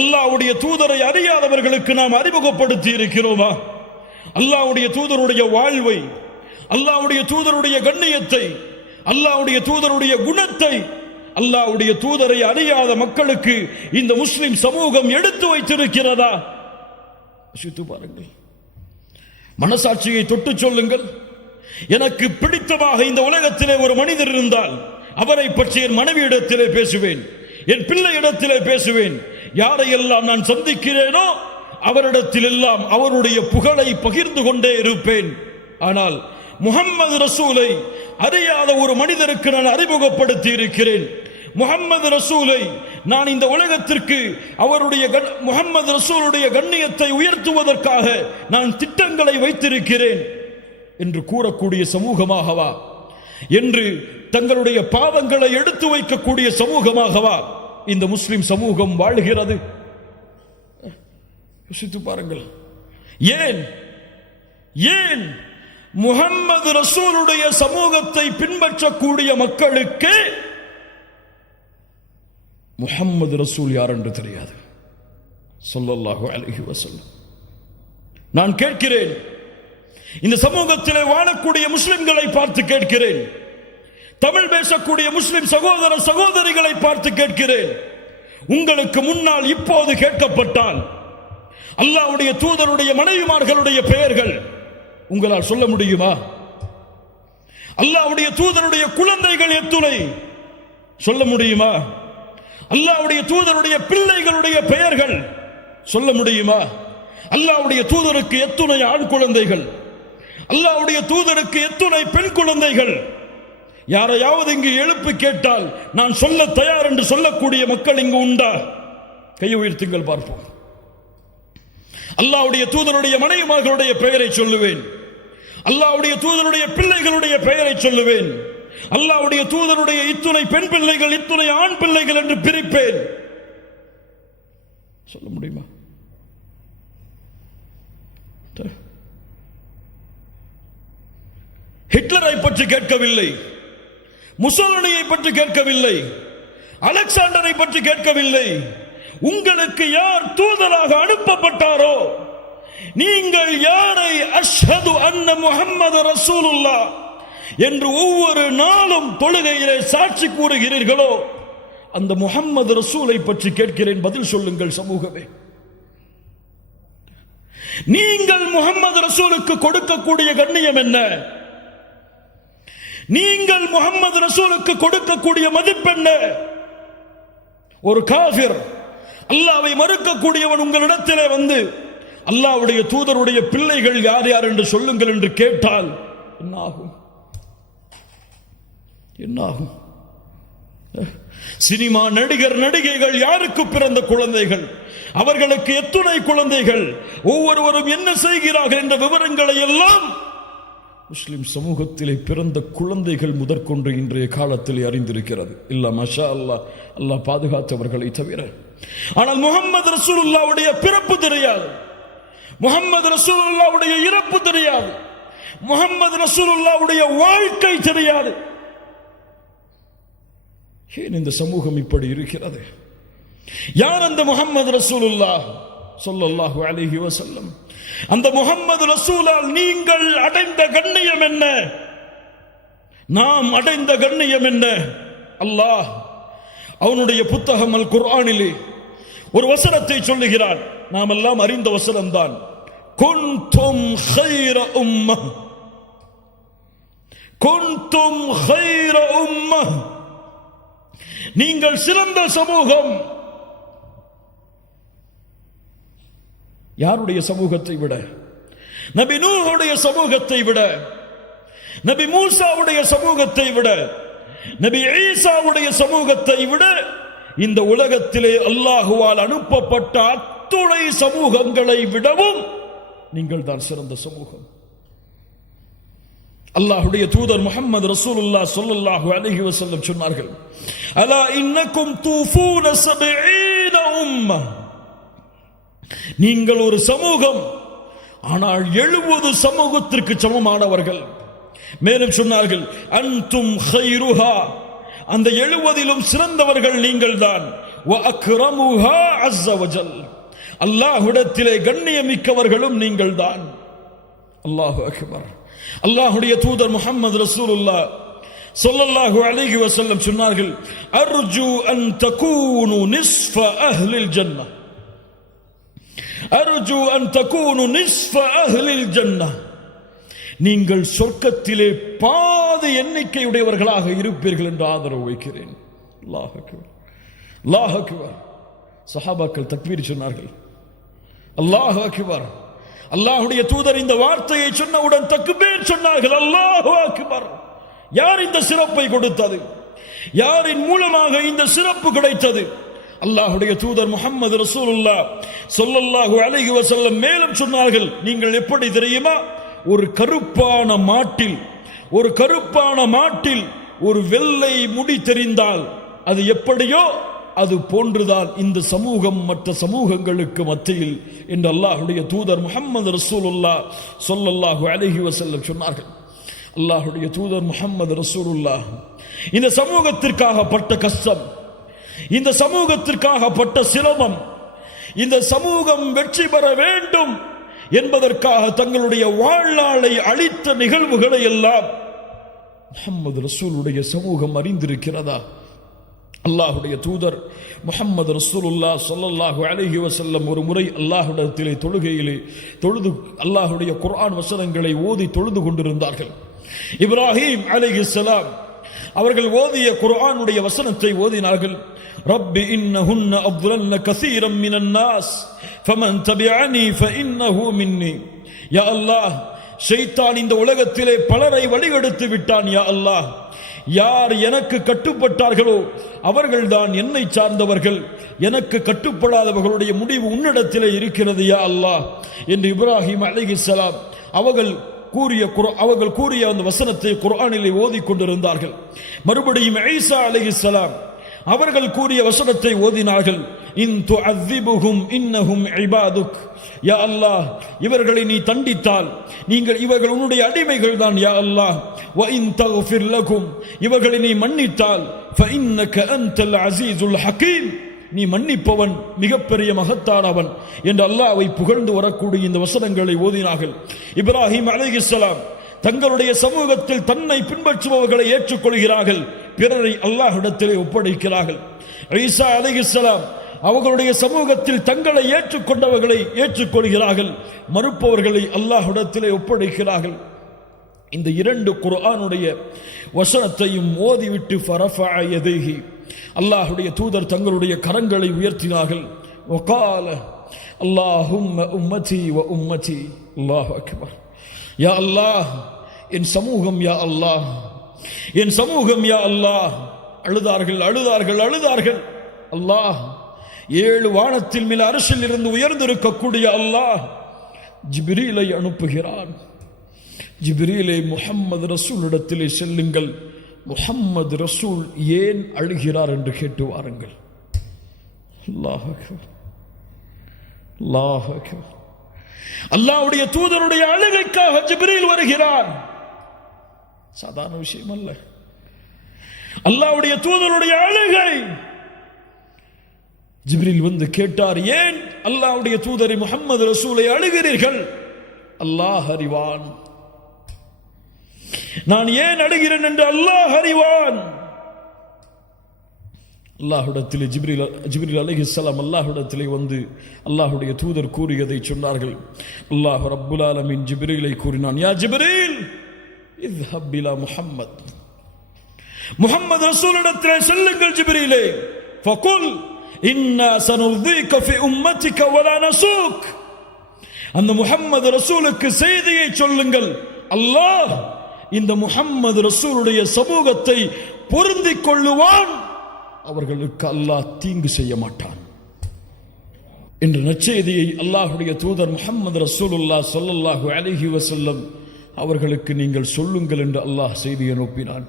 அல்லாஹ்வுடைய தூதரை அறியாதவர்களுக்கு நாம் அறிமுகப்படுத்தி இருக்கிறோமா? அல்லாஹ்வுடைய தூதருடைய வாழ்வை, அல்லாஹ்வுடைய தூதருடைய கண்ணியத்தை, அல்லாஹ்வுடைய தூதருடைய குணத்தை, அல்லாஹ்வுடைய தூதரை அறியாத மக்களுக்கு இந்த முஸ்லிம் சமூகம் எடுத்து வைத்திருக்கிறதா? யோசித்து பாருங்கள். மனசாட்சியை தொட்டு சொல்லுங்கள். எனக்கு பிடித்தமாக இந்த உலகத்திலே ஒரு மனிதர் இருந்தால் அவரை பற்றி என் மனைவியிடத்திலே பேசுவேன், என் பிள்ளையிடத்திலே பேசுவேன். யாரையெல்லாம் நான் சந்திக்கிறேனோ அவரிடத்தில் எல்லாம் அவருடைய புகழை பகிர்ந்து கொண்டே இருப்பேன். ஆனால் முஹம்மது ரசூலை அறியாத ஒரு மனிதருக்கு நான் அறிமுகப்படுத்தி இருக்கிறேன். முஹம்மது ரசூலை நான் இந்த உலகத்திற்கு அவருடைய முஹம்மது ரசூலுடைய கண்ணியத்தை உயர்த்துவதற்காக நான் திட்டங்களை வைத்திருக்கிறேன் என்று கூறக்கூடிய சமூகமாகவா, என்று தங்களுடைய பாவங்களை எடுத்து வைக்கக்கூடிய சமூகமாகவா இந்த முஸ்லிம் சமூகம் வாழ்கிறது? யோசித்து பாருங்கள். ஏன் முஹம்மது ரசூலுடைய சமூகத்தை பின்பற்றக்கூடிய மக்களுக்கு முஹம்மது ரசூல் யார் என்று தெரியாது. ஸல்லல்லாஹு அலைஹி வஸல்லம். நான் கேட்கிறேன், இந்த சமூகத்திலே வாழக்கூடிய முஸ்லிம்களை பார்த்து கேட்கிறேன், தமிழ் பேசக்கூடிய முஸ்லிம் சகோதர சகோதரிகளை பார்த்து கேட்கிறேன், உங்களுக்கு முன்னால் இப்போது கேட்கப்பட்டால் அல்லாஹ்வுடைய தூதருடைய மனைவிமார்களுடைய பெயர்கள் உங்களால் சொல்ல முடியுமா? அல்லாஹ்வுடைய தூதருடைய குழந்தைகள் எத்துணை சொல்ல முடியுமா? அல்லாஹ்வுடைய தூதருடைய பிள்ளைகளுடைய பெயர்கள் சொல்ல முடியுமா? அல்லாஹ்வுடைய தூதருக்கு எத்துணை ஆண் குழந்தைகள், அல்லாஹ்வுடைய தூதருக்கு எத்துணை பெண் குழந்தைகள்? யாரையாவது இங்கு எழுப்பி கேட்டால் நான் சொல்ல தயார் என்று சொல்லக்கூடிய மக்கள் இங்கு உண்டா? கையை உயர்த்துங்கள் பார்ப்போம். அல்லாஹ்வுடைய தூதருடைய மனைவிமார்களுடைய பெயரை சொல்லுவேன், அல்லாஹ்வுடைய தூதருடைய பிள்ளைகளுடைய பெயரை சொல்லுவேன், அல்லாஹ்வுடைய தூதருடைய இத்துணை பெண் பிள்ளைகள் இத்துணை ஆண் பிள்ளைகள் என்று பிரிப்பேன். சொல்ல முடியுமா? ஹிட்லரை பற்றி கேட்கவில்லை, முசோலினியை பற்றி கேட்கவில்லை, அலெக்சாண்டரை பற்றி கேட்கவில்லை. உங்களுக்கு யார் தூதராக அனுப்பப்பட்டாரோ, நீங்கள் யாரை அஷ்ஹது அன்ன முஹம்மது ரசூலுல்லாஹ் என்று ஒவ்வொரு நாளும் தொழுகையிலே சாட்சி கூறுகிறீர்களோ அந்த முஹம்மது ரசூலை பற்றி கேட்கிறேன், பதில் சொல்லுங்கள் சமூகமே. நீங்கள் முஹம்மது ரசூலுக்கு கொடுக்கக்கூடிய கண்ணியம் என்ன? நீங்கள் முஹம்மது ரசூலுக்கு கொடுக்கக்கூடிய மதிப்பென்ன? ஒரு காஃபிர், அல்லாஹ்வை மறுக்கக்கூடியவன் உங்களிடத்திலே வந்து அல்லாஹ்வுடைய தூதருடைய பிள்ளைகள் யார் யார் என்று சொல்லுங்கள் என்று கேட்டால் என்னாகும்? என்னாகும்? சினிமா நடிகர் நடிகைகள் யாருக்கு பிறந்த குழந்தைகள், அவர்களுக்கு எத்துணை குழந்தைகள், ஒவ்வொருவரும் என்ன செய்கிறார்கள் என்ற விவரங்களை எல்லாம் முஸ்லிம் சமூகத்திலே பிறந்த குழந்தைகள் முதற்கொண்டு இன்றைய காலத்தில் அறிந்திருக்கிறது. இல்ல மாஷா அல்லாஹ், அல்லாஹ் பாதுகாத்தவர்களை தவிர. ஆனால் முஹம்மது ரசூலுல்லாஹ்வுடைய பிறப்பு தெரியாது, முஹம்மது ரசூலுல்லாஹ்வுடைய இறப்பு தெரியாது, முஹம்மது ரசூலுல்லாஹ்வுடைய வாழ்க்கை தெரியாது. ஏன் இந்த சமூகம் இப்படி இருக்கிறது? யார் அந்த முஹம்மது ரசூலுல்லாஹ் ஸல்லல்லாஹு அலைஹி வஸல்லம்? அந்த முஹம்மது ரசூலால் நீங்கள் அடைந்த கண்ணியம் என்ன? நாம் அடைந்த கண்ணியம் என்ன? அல்லாஹ் அவனுடைய புத்தகம் அல் குர்ஆனிலே ஒரு வசனத்தை சொல்லுகிறான், நாம் எல்லாம் அறிந்த வசனம்தான். குன்தும் கைர உம்மஹ், குன்தும் கைர உம்மஹ், நீங்கள் சிறந்த சமூகம். யாருடைய சமூகத்தை விட? நபி நூஹுடைய சமூகத்தை விட, நபி மூசாவுடைய சமூகத்தை விட, நபி ஈசாவுடைய சமூகத்தை விட இந்த உலகத்திலே அல்லாஹுவால் அனுப்பப்பட்ட அத்துணை சமூகங்களை விடவும் நீங்கள் தான் சிறந்த சமூகம். அல்லாஹ்வுடைய தூதர் முஹம்மது ரசூலுல்லாஹ் ஸல்லல்லாஹு அலைஹி வஸல்லம் சொன்னார்கள், அலா இன்னக்கும் தூஃபூன 70 உம்ம, நீங்கள் ஒரு சமூகம், ஆனால் 70 சமூகத்திற்கு சமமானவர்கள். மேலும் சொன்னார்கள், அன்தும் கைருஹா, அந்த 70லும் சிறந்தவர்கள் நீங்கள் தான். வ அக்ரமுஹா அஸ்ஸ வஜல், அல்லாஹ்விடத்திலே கண்ணியமிக்கவர்களும் நீங்கள் தான். அல்லாஹு அக்பர். அல்லாஹ்வுடைய தூதர் முஹம்மது ரசூலுல்லாஹ் ஸல்லல்லாஹு அலைஹி வஸல்லம் சொன்னார்கள், அர்ஜு அன் தகூனு நிஸ்ஃப அஹ்லில் ஜன்னah, அர்ஜு அன் தகூனு நிஸ்ஃப அஹ்லில் ஜன்னah, நீங்கள் சொர்க்கத்திலே பாதி எண்ணிக்கையுடையவர்களாக இருப்பீர்கள் என்று ஆதரவு வைக்கிறேன். அல்லாஹ் அக்பர், அல்லாஹ் அக்பர். சஹாபாக்கள் தக்பீர் சொன்னார்கள். அல்லாஹ் அக்பர். அல்லாஹ்வுடைய தூதர் இந்த வார்த்தையை சொன்னவுடன் தக்பீர் சொன்னார்கள். அல்லாஹ் அக்பர். யார் இந்த சிறப்பை கொடுத்தது? யாரின் மூலமாக இந்த சிறப்பு கிடைத்தது? அல்லாஹ்வுடைய தூதர் முஹம்மது ரசூலுல்லாஹ் ஸல்லல்லாஹு அலைஹி வஸல்லம் மேலும் சொன்னார்கள், நீங்கள் எப்படி தெரியுமா? ஒரு கருப்பான மாட்டில் ஒரு வெள்ளை முடி தெரிந்தால் அது எப்படியோ அது போன்றுதான் இந்த சமூகம் மற்ற சமூகங்களுக்கு மத்தியில் என்று அல்லாஹ்வுடைய தூதர் முஹம்மது ரசூலுல்லாஹ் ஸல்லல்லாஹு அலைஹி வஸல்லம் சொன்னார்கள். அல்லாஹ்வுடைய தூதர் முஹம்மது ரசூலுல்லாஹ் இந்த சமூகத்திற்காக பட்ட கஷ்டம், இந்த சமூகத்திற்காக பட்ட சிரமம், இந்த சமூகம் வெற்றி பெற வேண்டும் என்பதற்காக தங்களுடைய வாழ்நாளை அளித்த நிகழ்வுகளை எல்லாம் முஹம்மது ரசூலுடைய சமூகம் அறிந்திருக்கிறதா? அல்லாஹ்வுடைய தூதர் முஹம்மது ரசூலுல்லாஹ் ஸல்லல்லாஹு அலைஹி வஸல்லம் ஒரு முறை அல்லாஹ்விடத்திலே தொழுகையிலே அல்லாஹ்வுடைய குர்ஆன் வசனங்களை ஓதி தொழுது கொண்டிருந்தார்கள். இப்ராஹீம் அலைஹிஸ்ஸலாம் அவர்கள் ஓதிய குர்ஆனுடைய வசனத்தை ஓதினார்கள். ரப்பி இன்னஹுன்ன அضللن كثيرا من الناس فمن تبعني فانه مني. யா அல்லாஹ், ஷைத்தான் இந்த உலகத்திலே பலரை வழிகெடுத்து விட்டான். யா அல்லாஹ், யார் எனக்கு கட்டுப்பட்டார்களோ அவர்கள்தான் என்னை சார்ந்தவர்கள், எனக்கு கட்டுப்படாதவர்களுடைய முடிவு உன்னிடத்திலே இருக்கிறது யா அல்லாஹ் என்று இப்ராஹிம் அலைஹிஸ்ஸலாம் அவர்கள் கூறிய அந்த வசனத்தை குர்ஆனிலே ஓதிக்கொண்டிருந்தார்கள். மறுபடியும் ஈசா அலைஹிஸ்ஸலாம் அவர்கள் கூறிய வசனத்தை ஓதினார்கள். இன் துஅذிபுஹும் இன்னஹும் இபாதுக். யா அல்லாஹ், இவர்களை நீ தண்டித்தால் இவர்கள் உன்னுடைய அடிமைகள் தான் யா அல்லாஹ். வ இன் தக்ஃபிர் லகும், இவர்களை நீ மன்னித்தால் ஃபஇன்னக அன்தல் அஸீஸுல் ஹகீம், நீ மன்னிப்பவன், மிகப்பெரிய மகத்தானவன் என்று அல்லாஹ்வை புகழ்ந்து வரக்கூடிய இந்த வசனங்களை ஓதினார்கள். இப்ராஹிம் அலைஹிஸ்ஸலாம் தங்களுடைய சமூகத்தில் தன்னை பின்பற்றுபவர்களை ஏற்றுக்கொள்கிறார்கள், பிறரை அல்லாஹ்விடத்திலே ஒப்படைக்கிறார்கள். ஈசா அலைஹிஸ்ஸலாம் அவர்களுடைய சமூகத்தில் தங்களை ஏற்றுக்கொண்டவர்களை ஏற்றுக்கொள்கிறார்கள், மறுப்பவர்களை அல்லாஹ்விடத்திலே ஒப்படைக்கிறார்கள். இந்த 2 குர்ஆனுடைய வசனத்தையும் ஓதிவிட்டு ஃபரஃபஅ யதைஹி, அல்லாஹ்வுடைய தூதர் தங்களுடைய கரங்களை உயர்த்தினார்கள். வகால அல்லாஹும்ம உம்மதி வ உம்மதி. அல்லாஹு அக்பர். யா அல்லாஹ், என் சமூகம் யா அல்லாஹ், என் சமூகம் யா அல்லாஹ். அழுதார்கள் அழுதார்கள் அழுதார்கள். அல்லாஹ் 7 வானத்தில் மேல் அர்ஷில் இருந்து உயர்ந்திருக்கக்கூடிய அல்லாஹ் ஜிப்ரீலை அனுப்புகிறான். ஜிப்ரீலை முஹம்மது ரசூலிடத்திலே செல்லுங்கள், முஹம்மது ரசூல் ஏன் அழுகிறார் என்று கேட்டு வாருங்கள். அல்லாஹ் அக்பர், அல்லாஹ் அக்பர். அல்லாஹ்வுடைய தூதருடைய அழுகைக்காக ஜிப்ரீல் வருகிறார். சாதாரண விஷயம் அல்ல. அல்லாஹ்வுடைய தூதருடைய அழுகை. ஜிப்ரீல் வந்து கேட்டார், ஏன் அல்லாஹ்வுடைய தூதரை முஹம்மது ரசூலை அழுகிறீர்கள்? அல்லாஹ் அறிவான். நான் ஏன் அழுகிறேன் என்று அல்லாஹ் அறிவான். அல்லாஹ்விடத்திலே ஜிப்ரீல் அலைஹிஸ்ஸலாம் அல்லாஹ்விடத்திலே வந்து அல்லாஹ்வுடைய தூதர் கூறியதை சொன்னார்கள். அல்லாஹ் ரப்புல் ஆலமீன் ஜிப்ரீலை கூறினான், யா ஜிப்ரீல் இத்ஹப் இலா முஹம்மத், முஹம்மது ரசூலிடத்திலே செல்லுங்கள் ஜிப்ரீலே. ஃபகுல் இன்னா சனுர்தீக ஃபி உம்மத்திக வலா நஸூக். அந்த முஹம்மது ரசூலுக்கு செய்தியை சொல்லுங்கள், அல்லாஹ் இந்த முஹம்மது ரசூலுடைய சமூகத்தை பொருந்திக் கொள்ளுவான், அவர்களுக்கு அல்லாஹ் தீங்கு செய்ய மாட்டான் என்ற நற்செய்தியை அல்லாஹ்வுடைய தூதர் முஹம்மது ரசூலுல்லாஹ் ஸல்லல்லாஹு அலைஹி வஸல்லம் அவர்களுக்கு நீங்கள் சொல்லுங்கள் என்று அல்லாஹ் செய்தி அனுப்பினான்.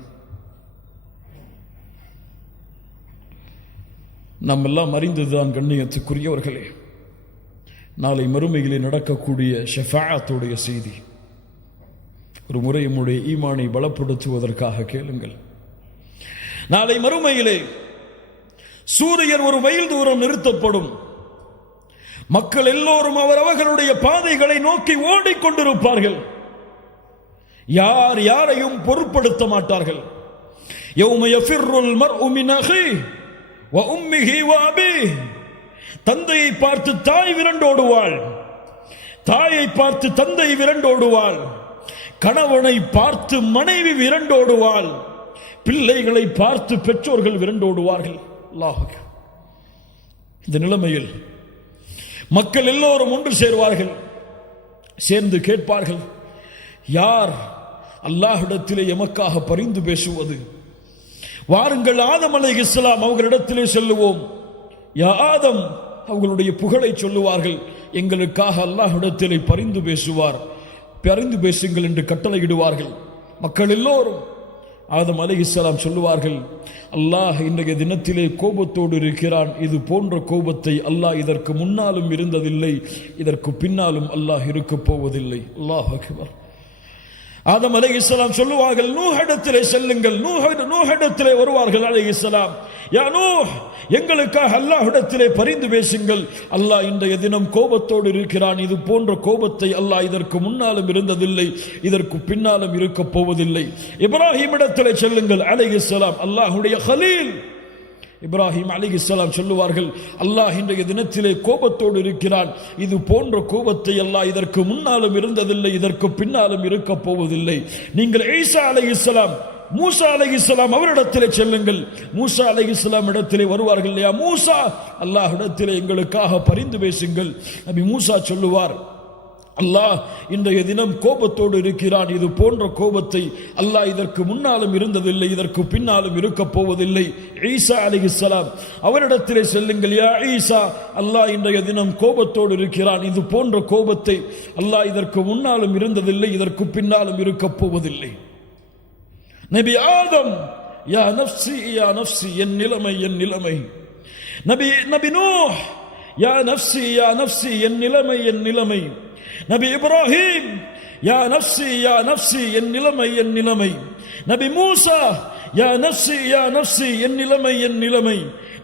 நாம் எல்லாம் அறிந்ததுதான் கண்ணியத்துக்குரியவர்களே, நாளை மறுமையிலே நடக்கக்கூடிய ஷஃபாஅத்துடைய செய்தி. ஒரு முறை நம்முடைய ஈமானை பலப்படுத்துவதற்காக கேளுங்கள். நாளை மறுமையிலே சூரியன் ஒரு மைல் தூரம் நிறுத்தப்படும். மக்கள் எல்லோரும் அவரவர்களுடைய பாதைகளை நோக்கி ஓடிக்கொண்டிருப்பார்கள். யார் யாரையும் பொருட்படுத்த மாட்டார்கள். யௌம யஃபிர்ருல் மர்உ மின் அஹீஹி வ உம்மிஹி வ அபீஹி. தந்தையை பார்த்து தாய் விரண்டோடுவாள், தாயை பார்த்து தந்தை விரண்டோடுவாள், கணவனை பார்த்து மனைவி விரண்டோடுவாள், பிள்ளைகளை பார்த்து பெற்றோர்கள் விரண்டோடுவார்கள். அல்லாஹ், இந்த நிலைமையில் மக்கள் எல்லோரும் ஒன்று சேர்வார்கள். சேர்ந்து கேட்பார்கள், யார் அல்லாஹ்விடத்திலே எமக்காக பரிந்து பேசுவது? வாருங்கள், ஆதம் அலைஹிஸ்ஸலாம் அவர்களிடத்திலே செல்லுவோம். யா ஆதம், அவர்களுடைய புகழை சொல்லுவார்கள். எங்களுக்காக அல்லாஹ்விடத்திலே பரிந்து பேசுவார், பரிந்து பேசுங்கள் என்று கட்டளையிடுவார்கள். மக்கள் எல்லோரும் ஆதம் அலைஹிஸ்ஸலாம் சொல்லுவார்கள், அல்லாஹ் இன்றைய தினத்திலே கோபத்தோடு இருக்கிறான். இது போன்ற கோபத்தை அல்லாஹ் இதற்கு முன்னாலும் இருந்ததில்லை, இதற்கு பின்னாலும் அல்லாஹ் இருக்கப் போவதில்லை. அல்லாஹ் அக்பர். ஆதம் அலைஹிஸ்ஸலாம் சொல்லுவார்கள், நூஹிடத்திலே செல்லுங்கள். நூஹிடத்திலே வருவார்கள் அலைஹிஸ்ஸலாம். யா நூஹ், எங்களுக்காக அல்லாஹ்விடத்திலே பரிந்து பேசுங்கள். அல்லாஹ் இன்றைய தினம் கோபத்தோடு இருக்கிறான். இது போன்ற கோபத்தை அல்லாஹ் இதற்கு முன்னாலும் இருந்ததில்லை, இதற்கு பின்னாலும் இருக்கப் போவதில்லை. இப்ராஹிமிடத்திலே செல்லுங்கள் அலைஹிஸ்ஸலாம். அல்லாஹ்வுடைய கலீல் இப்ராஹிம் அலைஹிஸ்ஸலாம் சொல்லுவார்கள், அல்லாஹ் இன்றைய தினத்திலே கோபத்தோடு இருக்கிறான். இது போன்ற கோபத்தை அல்லாஹ் இதற்கு முன்னாலும் இருந்ததில்லை, இதற்கு பின்னாலும் இருக்கப் போவதில்லை. நீங்கள் ஈசா அலைஹிஸ்ஸலாம், மூசா அலைஹிஸ்ஸலாம் அவரிடத்திலே செல்லுங்கள். மூசா அலைஹிஸ்ஸலாம் இடத்திலே வருவார்கள். யா மூசா, அல்லாஹ்விடத்திலே எங்களுக்காக பரிந்து பேசுங்கள். நபி மூசா சொல்லுவார், அல்லாஹ் இன்றைய தினம் கோபத்தோடு இருக்கிறான். இது போன்ற கோபத்தை அல்லாஹ் இதற்கு முன்னாலும் இருந்ததில்லை, இதற்கு பின்னாலும் இருக்கப் போவதில்லை. ஈசா அலைஹிஸ்ஸலாம் அவரிடத்திலே செல்லுங்கள். யா ஈசா, அல்லாஹ் இன்றைய தினம் கோபத்தோடு இருக்கிறான். இது போன்ற கோபத்தை அல்லாஹ் இதற்கு முன்னாலும் இருந்ததில்லை, இதற்கு பின்னாலும் இருக்கப் போவதில்லை. நபி ஆதம், யா நஃப்ஸி யா நஃப்ஸி, என் நிலைமை என் நிலைமை. நபி நூஹ், யா நஃப்ஸி யா நஃப்ஸி, என் நிலைமை என் நிலைமை. நபி இப்ராஹிம், யா நஃப்ஸி யா நஃப்ஸி, என் நிலைமை என் நிலைமை. நபி மூசா, யா நஃப்ஸி யா நஃப்ஸி, என் நிலைமை என் நிலைமை.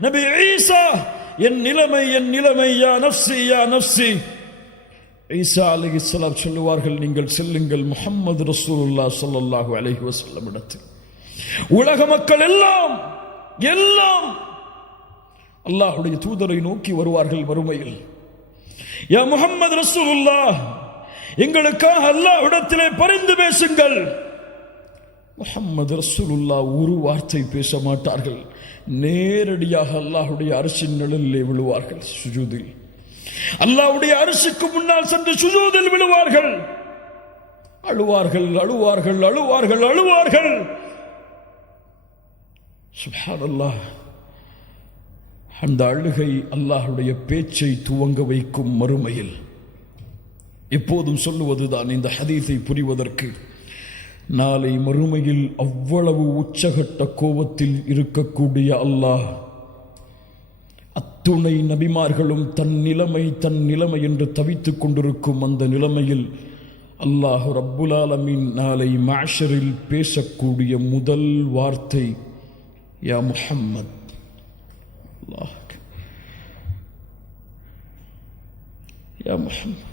நபி ஈசா, என் நிலைமை என் நிலைமை. யா நஃப்ஸி யா நஃப்ஸி. ஈசா அலைஹிஸ்ஸலாம் சொல்லுவார்கள், நீங்கள் செல்லுங்கள் முஹம்மது ரசூலுல்லாஹ் ஸல்லல்லாஹு அலைஹி வஸல்லம் இடத்தில். உலக மக்கள் எல்லாம் அல்லாஹ்வுடைய தூதரை நோக்கி வருவார்கள் மறுமையில். யா முஹம்மது ரசூலுல்லாஹ், எங்களுக்காக அல்லாஹ்விடத்திலே பரிந்து பேசுங்கள். முஹம்மது ரசூலுல்லாஹ் ஒரு வார்த்தை பேச மாட்டார்கள். நேரடியாக அல்லாஹ்வுடைய அர்ஷின் நிழலிலே விழுவார்கள். சுஜூதில் அல்லாஹ்வுடைய அர்ஷுக்கு முன்னால் சென்று சுஜூதில் விழுவார்கள். அழுவார்கள் அழுவார்கள் அழுவார்கள் அழுவார்கள். சுப்ஹானல்லாஹ். அந்த அழுகை அல்லாஹ்வுடைய பேச்சை துவங்க வைக்கும் மறுமையில். எப்போதும் சொல்லுவதுதான் இந்த ஹதீஸை புரிவதற்கு, நாளை மறுமையில் அவ்வளவு உச்சகட்ட கோபத்தில் இருக்கக்கூடிய அல்லாஹ், அத்துணை நபிமார்களும் தன் நிலைமை என்று தவித்துக் கொண்டிருக்கும் அந்த நிலைமையில் அல்லாஹ் ரப்புல் ஆலமீன் நாளை மஹ்ஷரில் பேசக்கூடிய முதல் வார்த்தை, யா முஹம்மத். அல்லாஹ், யா முஹம்மத்.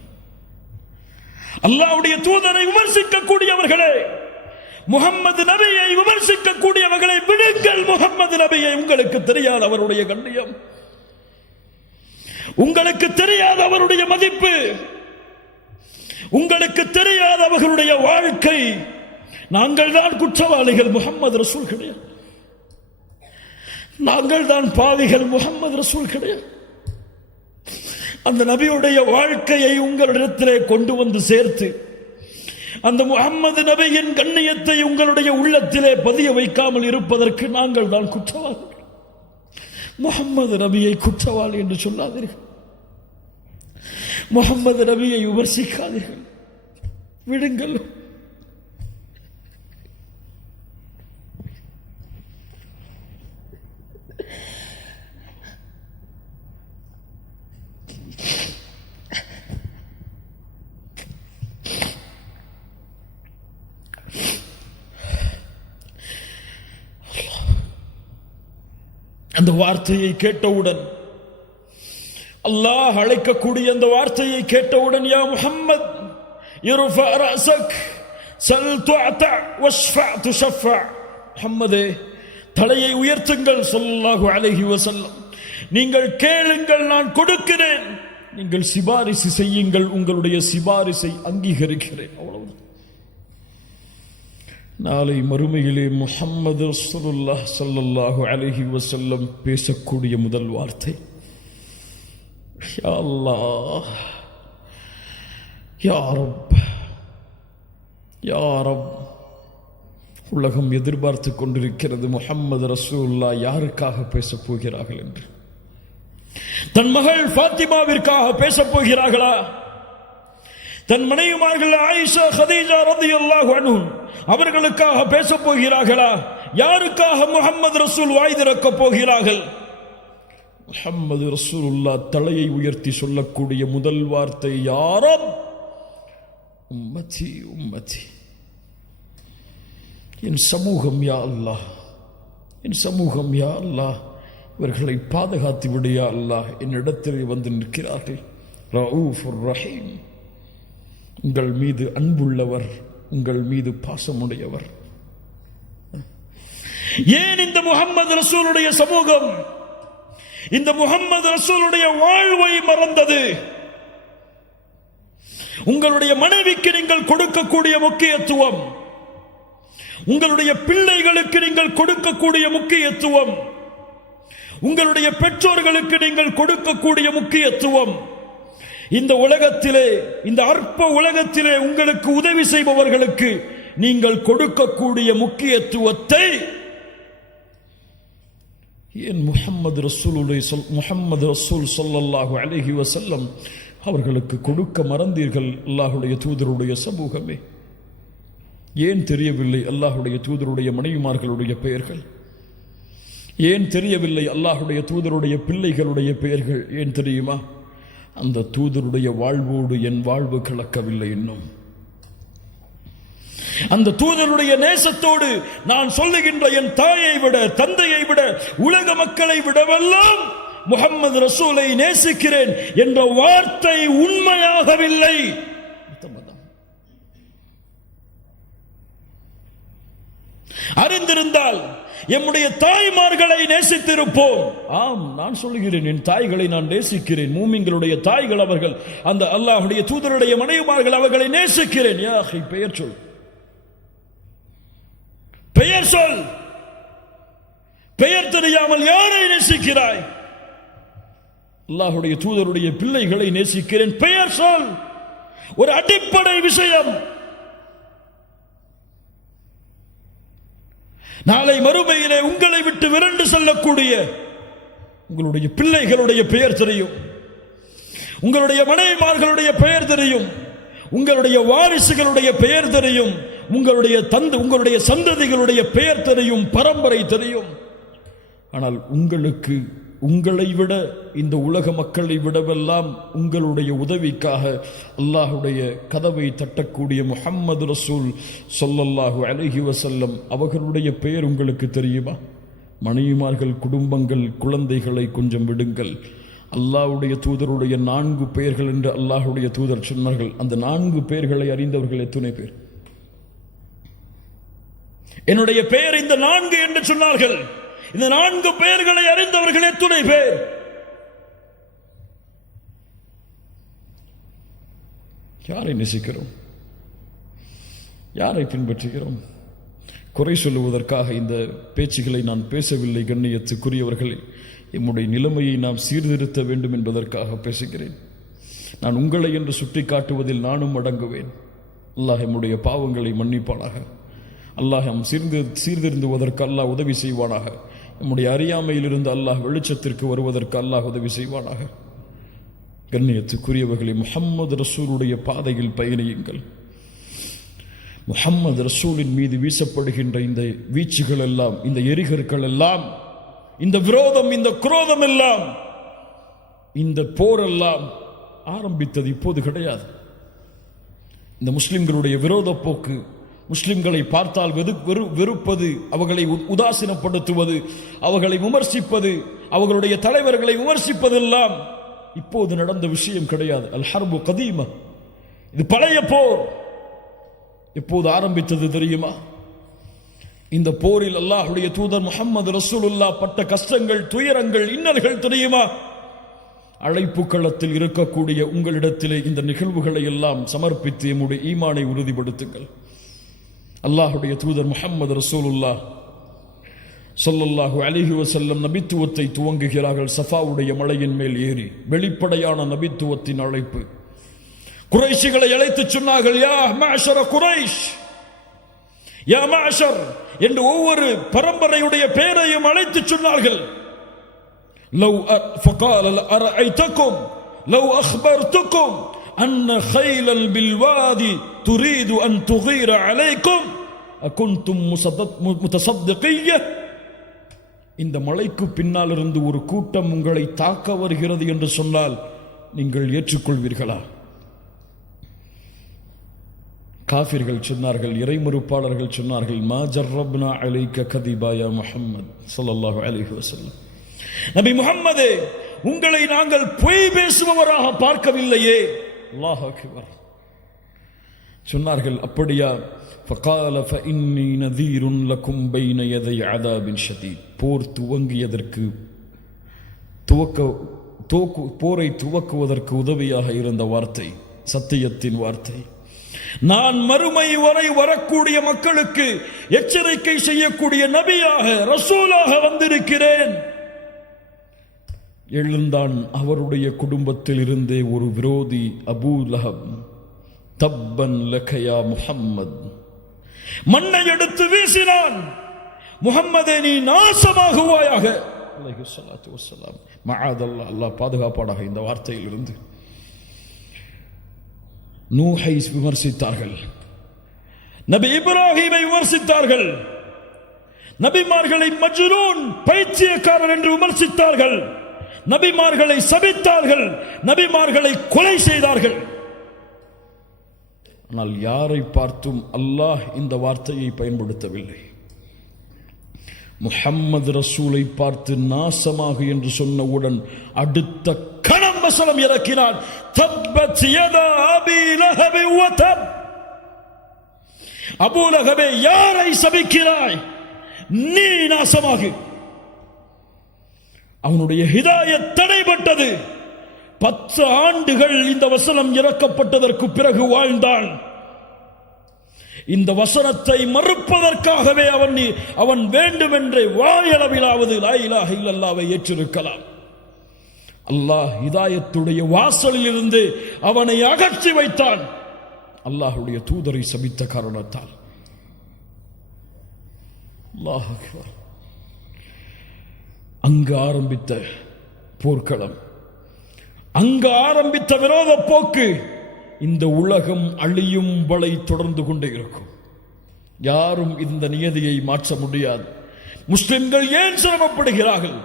அல்லாஹ்வுடைய தூதரை விமர்சிக்கக்கூடியவர்களே, முஹம்மது நபியை விமர்சிக்கக்கூடியவர்களை விடுங்கள். முஹம்மது நபியை, உங்களுக்கு தெரியாத அவருடைய கண்ணியம், உங்களுக்கு தெரியாத அவருடைய மதிப்பு, உங்களுக்கு தெரியாத அவர்களுடைய வாழ்க்கை. நாங்கள் தான் குற்றவாளிகள், முஹம்மது ரசூல் கிடையாது. நாங்கள் தான் பாவிகள், முஹம்மது ரசூல் கிடையாது. அந்த நபியுடைய வாழ்க்கையை உங்களிடத்திலே கொண்டு வந்து சேர்த்து அந்த முஹம்மது நபியின் கண்ணியத்தை உங்களுடைய உள்ளத்திலே பதிய வைக்காமல் இருப்பதற்கு நாங்கள் தான் குற்றவாளிகள். முஹம்மது நபியை குற்றவாளி என்று சொல்லாதீர்கள். முஹம்மது நபியை விமர்சிக்காதீர்கள். விடுங்கள். அந்த வார்த்தையை கேட்டவுடன், அல்லாஹ் அழைக்கக்கூடிய அந்த வார்த்தையை கேட்டவுடன், யா முஹம்மத் இர்ஃபா ரஅஸக் சல் துஅத வஷ்ஃபா துஷஃபா, முஹம்மதே தலையை உயர்த்துங்கள் ஸல்லல்லாஹு அலைஹி வஸல்லம், நீங்கள் கேளுங்கள் நான் கொடுக்கிறேன், நீங்கள் சிபாரிசு செய்யுங்கள் உங்களுடைய சிபாரிசை அங்கீகரிக்கிறேன். அவ்வளவுதான். நாளை மறுமையிலே முஹம்மது ரசூலுல்லாஹ் ஸல்லல்லாஹு அலைஹி வஸல்லம் பேசக்கூடிய முதல் வார்த்தை, யா அல்லாஹ், யா ரப், யா ரப். உலகம் எதிர்பார்த்து கொண்டிருக்கிறது முஹம்மது ரசூலுல்லாஹ் யாருக்காக பேசப் போகிறார்கள் என்று. தன் மகள் ஃபாத்திமாவிற்காக பேசப் போகிறார்களா? தன் மனைவிமார்கள் ஆயிஷா, கதீஜா ரலியல்லாஹு அன்ஹும் அவர்களுக்காக பேசப் போகிறார்களா? யாருக்காக முஹம்மது ரசூல் வாய் திறக்கப் போகிறார்கள்? முஹம்மது ரசூலுல்லாஹ் தலையை உயர்த்தி சொல்லக்கூடிய முதல் வார்த்தை, யா ரப், உம்மதி உம்மதி, என் சமூகம் யா அல்லாஹ், என் சமூகம் யா அல்லாஹ், இவர்களை பாதுகாத்து விடு யா அல்லாஹ். என்னிடத்தில் வந்து நிற்கிறார்கள். ரഊஃபுர் ரஹீம், உங்கள் மீது அன்புள்ளவர், உங்கள் மீது பாசமுடையவர். ஏன் இந்த முஹம்மது ரசூலுடைய சமூகம் இந்த முஹம்மது ரசூலுடைய வாழ்வை மறந்தது? உங்களுடைய மனைவிக்கு நீங்கள் கொடுக்கக்கூடிய முக்கியத்துவம், உங்களுடைய பிள்ளைகளுக்கு நீங்கள் கொடுக்கக்கூடிய முக்கியத்துவம், உங்களுடைய பெற்றோர்களுக்கு நீங்கள் கொடுக்கக்கூடிய முக்கியத்துவம், இந்த உலகத்திலே, இந்த அற்ப உலகத்திலே உங்களுக்கு உதவி செய்பவர்களுக்கு நீங்கள் கொடுக்கக்கூடிய முக்கியத்துவத்தை ஏன் முஹம்மது ரசூல் ஸல்லல்லாஹு அலைஹி வஸல்லம் அவர்களுக்கு கொடுக்க மறந்தீர்கள்? அல்லாஹ்வுடைய தூதருடைய சமூகமே, ஏன் தெரியவில்லை அல்லாஹ்வுடைய தூதருடைய மனைவிமார்களுடைய பெயர்கள்? ஏன் தெரியவில்லை அல்லாஹ்வுடைய தூதருடைய பிள்ளைகளுடைய பெயர்கள்? ஏன் தெரியுமா? அந்த தூதருடைய வாழ்வோடு என் வாழ்வு கலக்கவில்லை இன்னும். அந்த தூதருடைய நேசத்தோடு நான் சொல்லுகின்ற என் தாயை விட, தந்தையை விட, உலக மக்களை விடவெல்லாம் முஹம்மது ரசூலை நேசிக்கிறேன் என்ற வார்த்தை உண்மையாகவில்லை. அறிந்திருந்தால் எம்முடைய தாய்மார்களை நேசித்திருப்போம். ஆம், நான் சொல்லுகிறேன், என் தாய்களை நான் நேசிக்கிறேன். மூமின்களுடைய தாய்கள் அவர்கள், அந்த அல்லாஹ்வுடைய தூதருடைய மனைவிமார்கள் அவர்களை நேசிக்கிறேன். யா அஹி, பெயர் சொல், பெயர் சொல். பெயர் தெரியாமல் யாரை நேசிக்கிறாய்? அல்லாஹ்வுடைய தூதருடைய பிள்ளைகளை நேசிக்கிறேன், பெயர் சொல். ஒரு அடிப்படை விஷயம். நாளை மறுமையிலே உங்களை விட்டு விரண்டு செல்லக்கூடிய உங்களுடைய பிள்ளைகளுடைய பெயர் தெரியும், உங்களுடைய மனைவிமார்களுடைய பெயர் தெரியும், உங்களுடைய வாரிசுகளுடைய பெயர் தெரியும், உங்களுடைய சந்ததிகளுடைய பெயர் தெரியும், பரம்பரை தெரியும். ஆனால் உங்களுக்கு, உங்களை விட, இந்த உலக மக்களை விடவெல்லாம் உங்களுடைய உதவிக்காக அல்லாஹ்வுடைய கதவை தட்டக்கூடிய முஹம்மது ரசூல் ஸல்லல்லாஹு அலைஹி வஸல்லம் அவர்களுடைய பெயர் உங்களுக்கு தெரியுமா? மனைவிமார்கள், குடும்பங்கள், குழந்தைகளை கொஞ்சம் விடுங்கள். அல்லாஹ்வுடைய தூதருடைய 4 பெயர்கள் என்று அல்லாஹ்வுடைய தூதர் சொன்னார்கள். அந்த 4 பெயர்களை அறிந்தவர்கள் எத்தனை பேர்? என்னுடைய பெயர் இந்த 4 என்று சொன்னார்கள். இந்த 4 பெயர்களை அறிந்தவர்கள் எத்தனை பேர்? யாரை நேசிக்கிறோம்? யாரை பின்பற்றுகிறோம்? குறை சொல்லுவதற்காக இந்த பேச்சுகளை நான் பேசவில்லை. கண்ணியத்துக்குரியவர்களே, எம்முடைய நிலைமையை நாம் சீர்திருத்த வேண்டும் என்பதற்காக பேசுகிறேன். நான் உங்களை என்று சுட்டி காட்டுவதில் நானும் அடங்குவேன். அல்லாஹ் எம்முடைய பாவங்களை மன்னிப்பானாக. அல்லாஹ் சீர்திருந்துவதற்கு அல்லாஹ் உதவி செய்வானாக. நம்முடைய அறியாமையிலிருந்து அல்லாஹ் வெளிச்சத்திற்கு வருவதற்கு அல்லாஹ் உதவி செய்வானாக. கண்ணியத்துக்குரியவர்களே, முஹம்மது ரசூலுடைய பாதையில் பயணியுங்கள். முஹம்மது ரசூலின் மீது வீசப்படுகின்ற இந்த வீச்சுகள் எல்லாம், இந்த எரிகற்கள் எல்லாம், இந்த விரோதம், இந்த குரோதம் எல்லாம், இந்த போரெல்லாம் ஆரம்பித்தது இப்போது கிடையாது. இந்த முஸ்லிம்களுடைய விரோத போக்கு முஸ்லிம்களை பார்த்தால் வெறுப்பது, அவர்களை உதாசீனப்படுத்துவது, அவர்களை விமர்சிப்பது, அவர்களுடைய தலைவர்களை விமர்சிப்பதெல்லாம் இப்போது நடந்த விஷயம் கிடையாது. அல் ஹர்பு கதீமா, இது பழைய போர். எப்போது ஆரம்பித்தது தெரியுமா? இந்த போரில் அல்லாஹ்வுடைய தூதர் முஹம்மது ரசூலுல்லாஹ் பட்ட கஷ்டங்கள், துயரங்கள், இன்னல்கள் தெரியுமா? அழைப்பு களத்தில் இருக்கக்கூடிய உங்களிடத்திலே இந்த நிகழ்வுகளை எல்லாம் சமர்ப்பித்து எம்முடைய ஈமானை உறுதிப்படுத்துங்கள். அல்லாஹ்வுடைய தூதர் முஹம்மது ரசூலுல்லாஹ் ஸல்லல்லாஹு அலைஹி வஸல்லம் நபித்துவத்தை துவங்குகிறார்கள். சஃபாவுடைய மலையின் மேல் ஏறி வெளிப்படையான நபித்துவத்தின் அழைப்பு. குறைஷிகளை அழைத்து சொன்னார்கள், யா மஅஷர குரைஷ், யா மஅஷர் என்று ஒவ்வொரு பரம்பரையுடைய பெயரையும் அழைத்து சொன்னார்கள். லவ் ஃபகால அரஐதகும் லவ் அக்பர்துகும் அன்ன கைலல் பில்வாதி துரீது அன் துகீர அலைக்கும் அகுன்தும் முத்தசத்திகிய்ய. இந்த மலைக்கு பின்னால் இருந்து ஒரு கூட்டம் உங்களை தாக்க வருகிறது என்று சொன்னால் நீங்கள் ஏற்றுக்கொள்வீர்களா? காஃபிர்கள் சொன்னார்கள், இறைமறுப்பாளர்கள் சொன்னார்கள், மா ஜர்ரப்னா அலைக்க கதிபா யா முஹம்மது ஸல்லல்லாஹு அலைஹி வஸல்லம். நபி முஹம்மதே, உங்களை நாங்கள் பொய் பேசுபவராக பார்க்கவில்லையே. அல்லாஹ் அக்பர். சொன்னார்கள், அப்படியா? ஃபகால ஃபஇன்னி நதீருன் லகும் பைன யதை அதாபின் ஷதீத். போர் துவங்கியதற்கு போரை துவக்குவதற்கு உதவியாக இருந்த வார்த்தை, சத்தியத்தின் வார்த்தை. நான் மறுமை வரை வரக்கூடிய மக்களுக்கு எச்சரிக்கை செய்யக்கூடிய நபியாக, ரசூலாக வந்திருக்கிறேன். எழுந்தான் அவருடைய குடும்பத்தில் இருந்தே ஒரு விரோதி, அபூ லஹப். தப்பன் லகயா முஹம்மத். மண்ணை எடுத்து வீசினான். முஹம்மதே, நீ நாசமாகுவாயாக. அலைஹிஸ்ஸலாத்து வஸ்ஸலாம். மஆதல்லாஹ், அல்லாஹ் பாதுகாப்பாடாக இந்த வார்த்தையில் இருந்து. நூஹை விமர்சித்தார்கள், நபி இப்ராஹீமை விமர்சித்தார்கள், நபிமார்களை மஜ்னூன், பைத்தியக்காரர் என்று விமர்சித்தார்கள், நபிமார்களை சபித்தார்கள், நபிமார்களை கொலை செய்தார்கள். ஆனால் யாரை பார்த்தும் அல்லாஹ் இந்த வார்த்தையை பயன்படுத்தவில்லை. முஹம்மது ரசூலை பார்த்து நாசமாக என்று சொன்னவுடன் அடுத்த கணம் வசனம் இறக்கினான், தப்பத் யதா அபீ லஹப் வ தப். அபூ லஹபே, யாரை சபிக்கிறாய்? நீ நாசமாகு. அவனுடைய ஹிதாயத் தடைபட்டது. 10 ஆண்டுகள் இந்த வசனம் இறக்கப்பட்டதற்கு பிறகு வாழ்ந்தான். இந்த வசனத்தை மறுப்பதற்காகவே அவன் வேண்டுமென்றே வாயளவிலாவது லா இலாஹ இல்லல்லாஹ்வை ஏற்றிருக்கலாம். அல்லாஹ் ஹிதாயத்துடைய வாசலில் இருந்து அவனை அகற்றி வைத்தான், அல்லாஹ்வுடைய தூதரை சபித்த காரணத்தால். அல்லாஹ் அக்பர். அங்கு ஆரம்பித்த போர்க்களம், அங்கு ஆரம்பித்த விரோத போக்கு இந்த உலகம் அழியும் வரை தொடர்ந்து கொண்டே இருக்கும். யாரும் இந்த நியதியை மாற்ற முடியாது. முஸ்லிம்கள் ஏன் சிரமப்படுகிறார்கள்?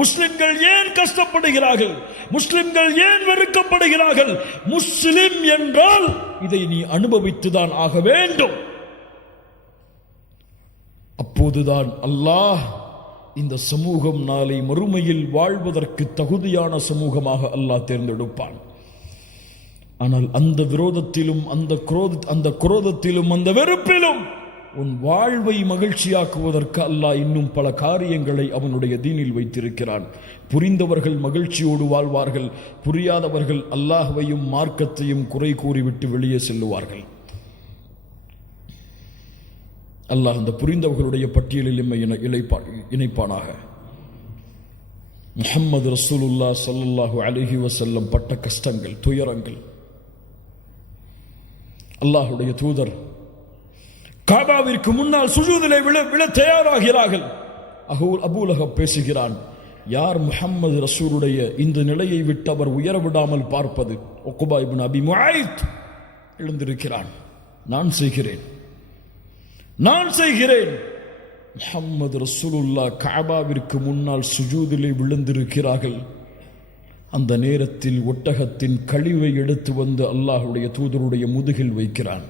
முஸ்லிம்கள் ஏன் கஷ்டப்படுகிறார்கள்? முஸ்லிம்கள் ஏன் வெறுக்கப்படுகிறார்கள்? முஸ்லிம் என்றால் இதை நீ அனுபவித்துதான் ஆக வேண்டும். அப்போதுதான் அல்லாஹ் இந்த சமூகம் நாளை மறுமையில் வாழ்வதற்கு தகுதியான சமூகமாக அல்லாஹ் தேர்ந்தெடுப்பான். ஆனால் அந்த விரோதத்திலும் அந்த குரோதத்திலும் அந்த வெறுப்பிலும் உன் வாழ்வை மகிழ்ச்சியாக்குவதற்கு அல்லாஹ் இன்னும் பல காரியங்களை அவனுடைய தீனில் வைத்திருக்கிறான். புரிந்தவர்கள் மகிழ்ச்சியோடு வாழ்வார்கள், புரியாதவர்கள் அல்லாஹ்வையும் மார்க்கத்தையும் குறை கூறிவிட்டு வெளியே செல்லுவார்கள். அல்லாஹ் அந்த புரிந்தவர்களுடைய பட்டியலில் எம்மை இணைப்பானாக. முஹம்மது ரசூலுல்லாஹ் ஸல்லல்லாஹு அலைஹி வஸல்லம் பட்ட கஷ்டங்கள், துயரங்கள். அல்லாஹ்வுடைய தூதர் காபாவிற்கு முன்னால் சுஜூதிலே விழ தயாராகிறார்கள். அபூ லஹப் பேசுகிறான், யார் முஹம்மது ரசூலுடைய இந்த நிலையை விட்டு அவர் உயர விடாமல் பார்ப்பது? உக்பா இப்னு அபி முஆய்த் எழுந்திருக்கிறான், நான் செய்கிறேன். முஹம்மது ரசூலுல்லாஹ் கஅபாவிற்கு முன்னால் சுஜூதிலே விழுந்திருக்கிறார்கள். அந்த நேரத்தில் ஒட்டகத்தின் கழிவை எடுத்து வந்து அல்லாஹ்வுடைய தூதருடைய முதுகில் வைக்கிறான்.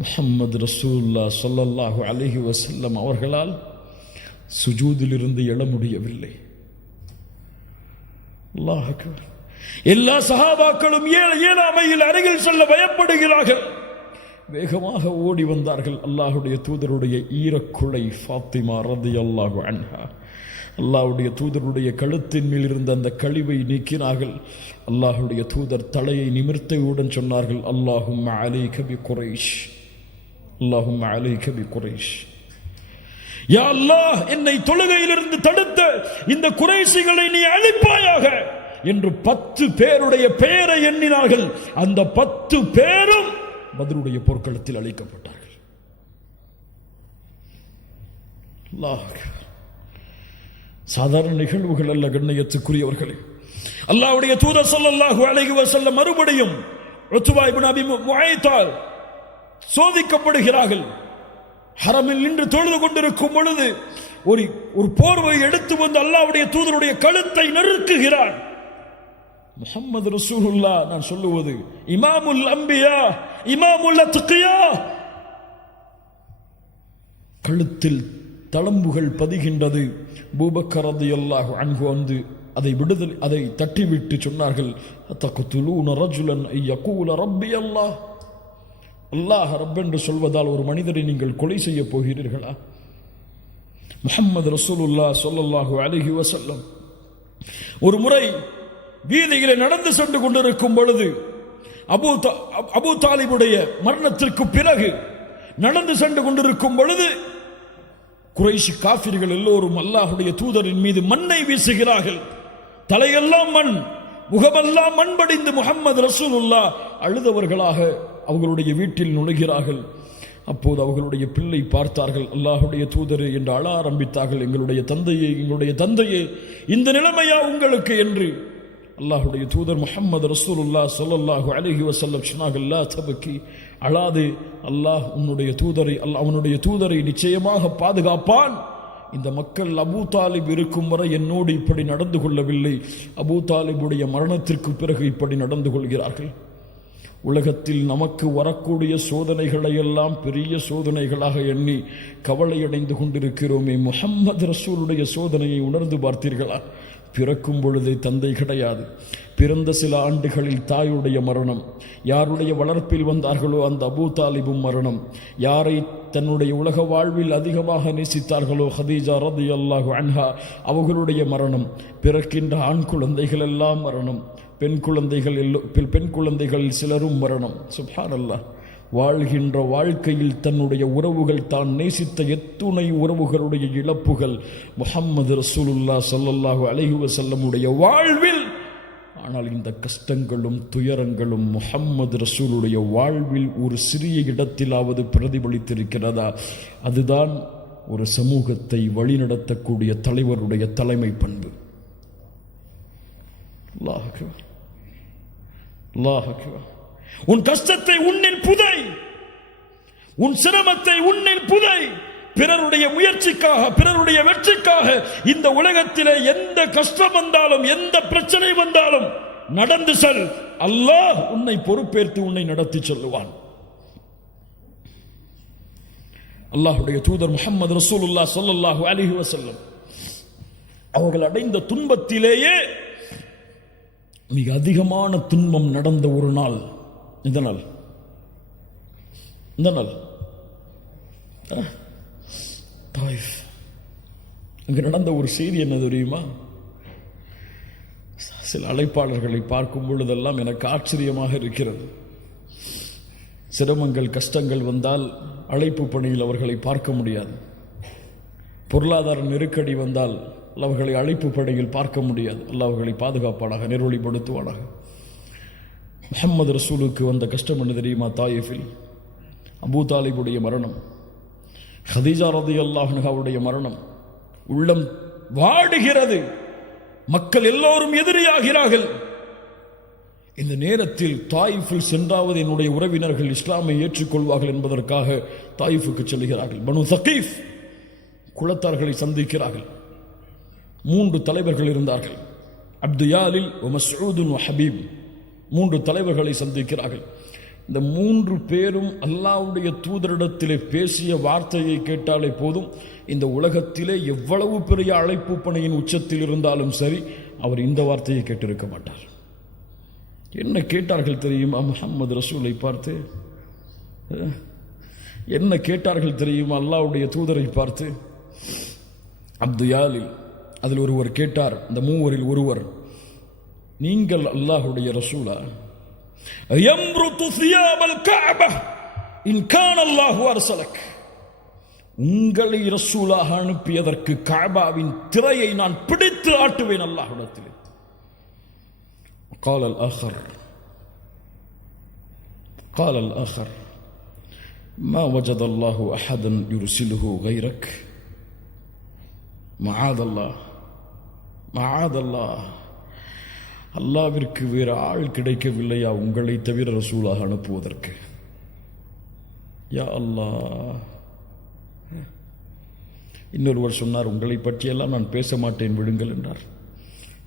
முஹம்மது ரசூலுல்லாஹ் ஸல்லல்லாஹு அலைஹி வஸல்லம் அவர்களால் சுஜூதிலிருந்து எழ முடியவில்லை. அல்லாஹ் அக்பர். எல்லா சஹாபாக்களும் ஏழாமையில் அருகில் செல்ல பயப்படுகிறார்கள். வேகமாக ஓடி வந்தார்கள். அல்லாஹுடைய தூதருடைய ஈரக்குலை ஃபாத்திமா ரலியல்லாஹு அன்ஹா அல்லாஹுடைய தூதருடைய கழுத்தின் மேல் இருந்த அந்த கழிவை நீக்கினார்கள். அல்லாஹுடைய தூதர் தலையை நிமிர்த்தையுடன் சொன்னார்கள், அல்லாஹும்ம அலைக பி குரைஷ், அல்லாஹும்ம அலைக பி குரைஷ். யா அல்லாஹ், என்னை தொழுகையிலிருந்து தடுத்த இந்த குறைஷிகளை நீ அழிப்பாயாக என்று 10 பேருடைய பெயரை எண்ணினார்கள். அந்த 10 பேரும் பத்ருடைய போர்க்களத்தில் அழிக்கப்பட்டார்கள். அல்லாஹ், சாதாரண நிகழ்வுகள் அல்ல கண்ணியத்துக்குரியவர்களே. அல்லாஹ்வுடைய தூதர் ஸல்லல்லாஹு அலைஹி வஸல்லம் மறுபடியும் உத்பா இப்னு அபி முஐத்தால் சோதிக்கப்படுகிறார்கள். ஹரமில் நின்று தொழுது கொண்டிருக்கும் பொழுது ஒரு போர்வை எடுத்து வந்து அல்லாஹ்வுடைய தூதருடைய கழுத்தை நெருக்குகிறான். முஹம்மது ரசூலுல்லாஹ், நான் சொல்லுவது இமாமுல் அம்பியா, இமாமுல் அத்கியா, கழுத்தில் தளம்புகள் பதிகின்றது. அபூபக்கர் ரலியல்லாஹு அன்ஹு வந்து அதை தட்டிவிட்டு சொன்னார்கள், தக்துலூன ரஜுலன் யகூல ரப்பி அல்லாஹ், அல்லாஹ் ரப் என்று சொல்வதால் ஒரு மனிதரை நீங்கள் கொலை செய்ய போகிறீர்களா? முஹம்மது ரசூலுல்லாஹ் ஸல்லல்லாஹு அலைஹி வஸல்லம் ஒரு முறை வீதியிலே நடந்து சென்று கொண்டிருக்கும் பொழுது அபூ தாலிபுடைய மரணத்திற்கு பிறகு நடந்து சென்று கொண்டிருக்கும் பொழுது குறைஷி காஃபிர்கள் எல்லோரும் அல்லாஹுடைய தூதரின் மீது மண்ணை வீசுகிறார்கள். தலையெல்லாம் மண், முகமெல்லாம் மண் படிந்து முஹம்மது ரசூலுல்லாஹ் அழுதவர்களாக அவர்களுடைய வீட்டில் நுழைகிறார்கள். அப்போது அவர்களுடைய பிள்ளை பார்த்தார்கள். அல்லாஹுடைய தூதரே என்று அழ ஆரம்பித்தார்கள். எங்களுடைய தந்தையே, இந்த நிலைமையா உங்களுக்கு என்று. அல்லாஹுடைய தூதர் முஹம்மது ரசூலுல்லாஹ் ஸல்லல்லாஹு அலைஹி வஸல்லம் சொன்னார்கள், லா தபக்கி, அழாதே, அல்லாஹ் அவனுடைய தூதரை நிச்சயமாக பாதுகாப்பான். இந்த மக்கள் அபூ தாலிப் இருக்கும் வரை என்னோடு இப்படி நடந்து கொள்ளவில்லை, அபூ தாலிபுடைய மரணத்திற்கு பிறகு இப்படி நடந்து கொள்கிறார்கள். உலகத்தில் நமக்கு வரக்கூடிய சோதனைகளை எல்லாம் பெரிய சோதனைகளாக எண்ணி கவலையடைந்து கொண்டிருக்கிறோமே, முஹம்மது ரசூலுடைய சோதனையை உணர்ந்து பார்த்தீர்களா? பிறக்கும் பொழுதே தந்தை கிடையாது, பிறந்த சில ஆண்டுகளில் தாயுடைய மரணம், யாருடைய வளர்ப்பில் வந்தார்களோ அந்த அபூ தாலிபும் மரணம், யாரை தன்னுடைய உலக வாழ்வில் அதிகமாக நேசித்தார்களோ ஹதீஜா ரலியல்லாஹு அன்ஹா அவர்களுடைய மரணம், பிறக்கின்ற ஆண் குழந்தைகள் எல்லாம் மரணம், பெண் குழந்தைகள் சிலரும் மரணம். சுப்ஹானல்லாஹ். வாழ்கின்ற வாழ்க்கையில் தன்னுடைய உறவுகள், தான் நேசித்த எத்துணை உறவுகளுடைய இழப்புகள் முஹம்மது ரசூலுல்லாஹ் ஸல்லல்லாஹு அலைஹி வஸல்லமுடைய வாழ்வில். ஆனால் இந்த கஷ்டங்களும் துயரங்களும் முஹம்மது ரசூலுடைய வாழ்வில் ஒரு சிறிய இடத்திலாவது பிரதிபலித்திருக்கிறதா? அதுதான் ஒரு சமூகத்தை வழிநடத்தக்கூடிய தலைவருடைய தலைமை பண்பு. அல்லாஹ் அக்பர், அல்லாஹ் அக்பர். உன் கஷ்டத்தை உன்னில் புதை, உன் சிரமத்தை உன்னில் புதை. பிறருடைய முயற்சிக்காக, பிறருடைய வெற்றிக்காக இந்த உலகத்திலே எந்த கஷ்டம் வந்தாலும், எந்த பிரச்சனை வந்தாலும் நடந்து செல். அல்லாஹ் உன்னை பொறுப்பேற்று உன்னை நடத்தி செல்லுவான். அல்லாஹ்வுடைய தூதர் முஹம்மது ரசூலுல்லாஹ் ஸல்லல்லாஹு அலைஹி வஸல்லம் அவர்கள் அடைந்த துன்பத்திலேயே மிக அதிகமான துன்பம் நடந்த ஒரு நாள். இந்த நாள் தாயிஃப். அங்கு நடந்த ஒரு செய்தி என்ன தெரியுமா? சில அழைப்பாளர்களை பார்க்கும் பொழுதெல்லாம் எனக்கு ஆச்சரியமாக இருக்கிறது. சிரமங்கள், கஷ்டங்கள் வந்தால் அழைப்பு பணியில் அவர்களை பார்க்க முடியாது. பொருளாதார நெருக்கடி வந்தால் அவர்களை அழைப்பு பணியில் பார்க்க முடியாது. அல்லாஹ் அவர்களை பாதுகாப்பானாக, நெருவழிப்படுத்துவானாக. முஹம்மது ரசூலுக்கு வந்த கஷ்டம் என்ன தெரியுமா? தாயிஃபில் அபூ தாலிபுடைய மரணம், ஹதீஜா ரலியல்லாஹு அன்ஹாவுடைய மரணம். உள்ளம் வாடுகிறது. மக்கள் எல்லோரும் எதிரியாகிறார்கள். இந்த நேரத்தில் தாயிஃபில் சென்றாவது என்னுடைய உறவினர்கள் இஸ்லாமை ஏற்றுக்கொள்வார்கள் என்பதற்காக தாயிஃபுக்கு செல்கிறார்கள். பனு தகீஃப் குலத்தார்களை சந்திக்கிறார்கள். 3 தலைவர்கள் இருந்தார்கள், அப்து யாலில், மஸ்ஊத், ஹபீப். 3 தலைவர்களை சந்திக்கிறார்கள். இந்த 3 பேரும் அல்லாஹ்வுடைய தூதரிடத்திலே பேசிய வார்த்தையை கேட்டாலே போதும், இந்த உலகத்திலே எவ்வளவு பெரிய அழைப்பு பணியின் உச்சத்தில் இருந்தாலும் சரி, அவர் இந்த வார்த்தையை கேட்டிருக்க மாட்டார். என்ன கேட்டார்கள் தெரியுமா? முஹம்மது ரசூலை பார்த்து என்ன கேட்டார்கள் தெரியுமா? அல்லாஹ்வுடைய தூதரை பார்த்து. அப்துயாலில் அதில் ஒருவர் கேட்டார், இந்த 3 ஒருவர், நீங்கள் அல்லாஹ்வுடைய ரசூலா? யம்ருது சியாபல் கஅபா இன் கான அல்லாஹு அர்ஸலக். உங்களை ரசூலாக அனுப்பியதற்கு கஅபாவின் திரையை நான் பிடித்து ஆட்டுவேன் அல்லாஹ்விடத்தில். قال الآخر ما وجد الله أحدا يرسله غيرك معاذ الله. அல்லாஹ்விற்கு வேறு ஆள் கிடைக்கவில்லையா உங்களை தவிர ரசூலாக அனுப்புவதற்கு? யா அல்லாஹ். இன்னொருவர் சொன்னார், உங்களை பற்றியெல்லாம் நான் பேச மாட்டேன், விடுங்கள் என்றார்.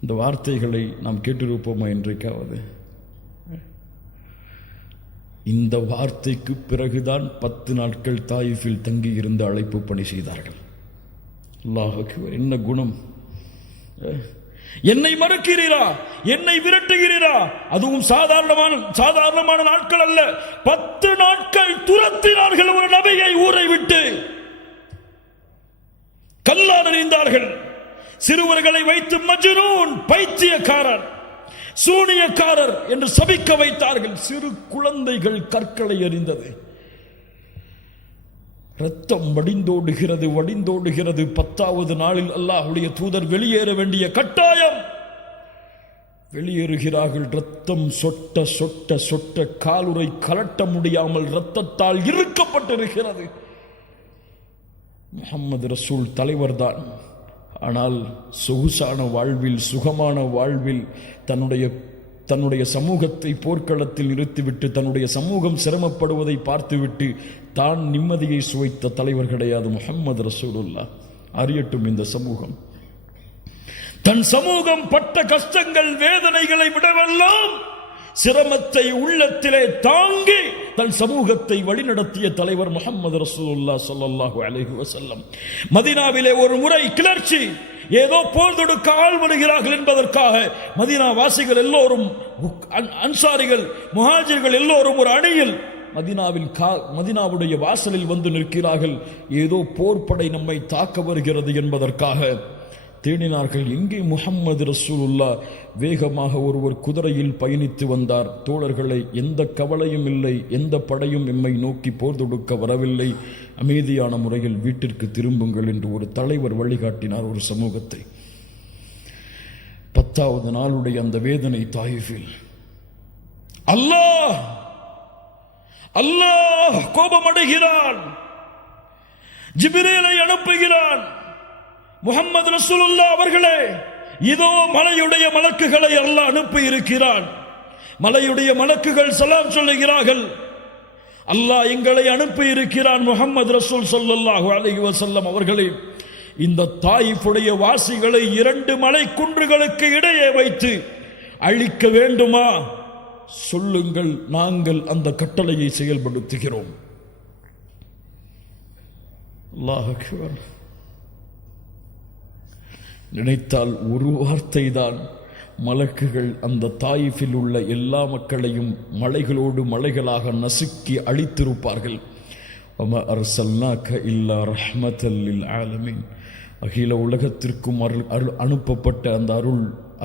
இந்த வார்த்தைகளை நாம் கேட்டிருப்போமா என்றைக்காவது? இந்த வார்த்தைக்கு பிறகுதான் 10 நாட்கள் தாயிஃபில் தங்கி இருந்து அழைப்பு பணி செய்தார்கள். அல்லாஹ் அக்பர். என்ன குணம்! என்னை மறுக்கிறீரா, என்னை விரட்டுகிறீரா? அதுவும் சாதாரணமான நாட்கள் அல்ல, 10 நாட்கள் துரத்தினார்கள் ஒரு நபியை ஊரை விட்டு. கல்லால் எறிந்தார்கள். சிறுவர்களை வைத்து மஜ்னூன், பைத்தியக்காரர், சூனியக்காரர் என்று சபிக்க வைத்தார்கள். சிறு குழந்தைகள் கற்களை எறிந்தது. ரத்தம் வடிந்தோடுகிறது. 10வது நாளில் அல்லாஹ்வுடைய தூதர் வெளியேற வேண்டிய கட்டாயம். வெளியேறுகிறார்கள். ரத்தம் சொட்ட சொட்ட சொட்ட காலுறை கலட்ட முடியாமல் ரத்தத்தால் இறுக்கப்பட்டிருக்கிறது. முஹம்மது ரசூல் தலைவர்தான். ஆனால் சொகுசான வாழ்வில், சுகமான வாழ்வில் தன்னுடைய சமூகத்தை போர்க்களத்தில் நிறுத்திவிட்டு தன்னுடைய சமூகம் சிரமப்படுவதை பார்த்துவிட்டு தான் நிம்மதியை சுவைத்த தலைவர் கிடையாது முஹம்மது ரசூலுல்லாஹ். அறியட்டும் இந்த சமூகம், தன் சமூகம் பட்ட கஷ்டங்கள் வேதனைகளை விடவெல்லாம் சிரமத்தை உள்ளத்திலே தாங்கி தன் சமூகத்தை வழிநடத்திய தலைவர் முஹம்மது ரசூலுல்லாஹ் ஸல்லல்லாஹு அலைஹி வஸல்லம். மதீனாவிலே ஒரு முறை கிளர்ச்சி, ஏதோ போர் தொடுக்க ஆள் வருகிறார்கள் என்பதற்காக மதீனா வாசிகள் எல்லோரும், அன்சாரிகள், முஹாஜிர்கள் எல்லோரும் ஒரு அணியில் மதீனாவுடைய வாசலில் வந்து நிற்கிறார்கள். ஏதோ போர்ப்படை நம்மை தாக்க வருகிறது என்பதற்காக தேடினார்கள். எங்கே முஹம்மது ரசூலுல்லாஹ்? வேகமாக ஒருவர் குதிரையில் பயணித்து வந்தார். தோழர்களை, எந்த கவலையும் இல்லை, எந்த படையும் எம்மை நோக்கி போர் தொடுக்க வரவில்லை, அமைதியான முறையில் வீட்டிற்கு திரும்புங்கள் என்று ஒரு தலைவர் வழிகாட்டினார் ஒரு சமூகத்தை. 10வது நாளுடைய அந்த வேதனை தாயிஃபில். அல்லாஹ் கோபமடைகிறான், ஜிப்ரீலை அனுப்புகிறான். முஹம்மது ரசூலுல்லாஹ் அவர்களே, இதோ மலையுடைய மலக்குகளை அல்லாஹ் அனுப்பி இருக்கிறான். மலையுடைய மலக்குகள் சலாம் சொல்லுகிறார்கள், அல்லாஹ் எங்களை அனுப்பி இருக்கிறான். முஹம்மது ரசூல் ஸல்லல்லாஹு அலைஹி வஸல்லம் அவர்களே, இந்த தாயிஃபுடைய வாசிகளை 2 மலை குன்றுகளுக்கு இடையே வைத்து அழிக்க வேண்டுமா? சொல்லுங்கள், நாங்கள் அந்த கட்டளையை செயல்படுத்துகிறோம். அல்லாஹ் அக்பர். நினைத்தால் ஒரு வார்த்தை தான் மலக்குகள் அந்த தாயிஃபில் உள்ள எல்லா மக்களையும் மலைகளோடு மலைகளாக நசுக்கி அழித்திருப்பார்கள். வமா அர்ஸல்னாக இல்லா ரஹ்மத்தல் லில் ஆலமீன். அகில உலகத்திற்கும் அனுப்பப்பட்ட அந்த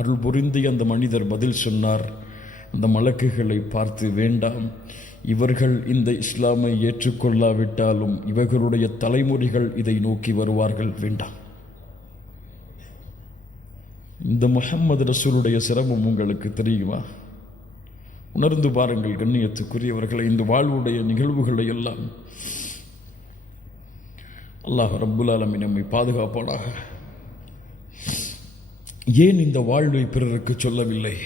அருள் புரிந்திய அந்த மனிதர் பதில் சொன்னார் அந்த மலக்குகளை பார்த்து, வேண்டாம், இவர்கள் இந்த இஸ்லாமை ஏற்றுக்கொள்ளாவிட்டாலும் இவர்களுடைய தலைமுறைகள் இதை நோக்கி வருவார்கள், வேண்டாம். இந்த முஹம்மது ரசூலுடைய சிரமம் உங்களுக்கு தெரியுமா? உணர்ந்து பாருங்கள் கண்ணியத்துக்குரியவர்களை. இந்த வாழ்வுடைய நிகழ்வுகளை எல்லாம் அல்லாஹ் ரப்புல் ஆலமீன் நம்மை பாதுகாப்பானாக. ஏன் இந்த வாழ்வை பிறருக்கு சொல்லவில்லை?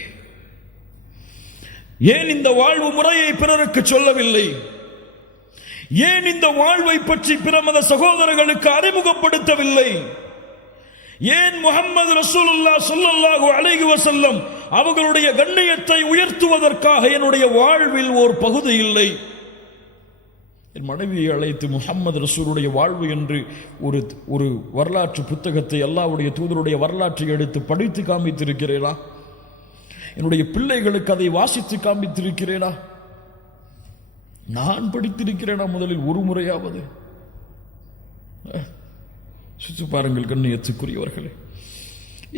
ஏன் இந்த வாழ்வு முறையை பிறருக்கு சொல்லவில்லை? ஏன் இந்த வாழ்வை பற்றி பிற மத சகோதரர்களுக்கு அறிமுகப்படுத்தவில்லை? ஏன் முஹம்மது ரசூலுல்லாஹ் ஸல்லல்லாஹு அலைஹி வஸல்லம் அவர்களுடைய கண்ணியத்தை உயர்த்துவதற்காக என்னுடைய வாழ்வில் ஒரு பகுதி இல்லை. என் மனைவியை அழைத்து முஹம்மது ரசூலுடைய வாழ்வு என்று ஒரு வரலாற்று புத்தகத்தை, அல்லாஹ்வுடைய தூதருடைய வரலாற்றை எடுத்து படித்து காண்பித்திருக்கிறேனா? என்னுடைய பிள்ளைகளுக்கு அதை வாசித்து காண்பித்திருக்கிறேனா? நான் படித்திருக்கிறேனா முதலில் ஒரு முறையாவது? சுற்றி பாருங்கள் கண்ணியத்துக்குரியவர்களே,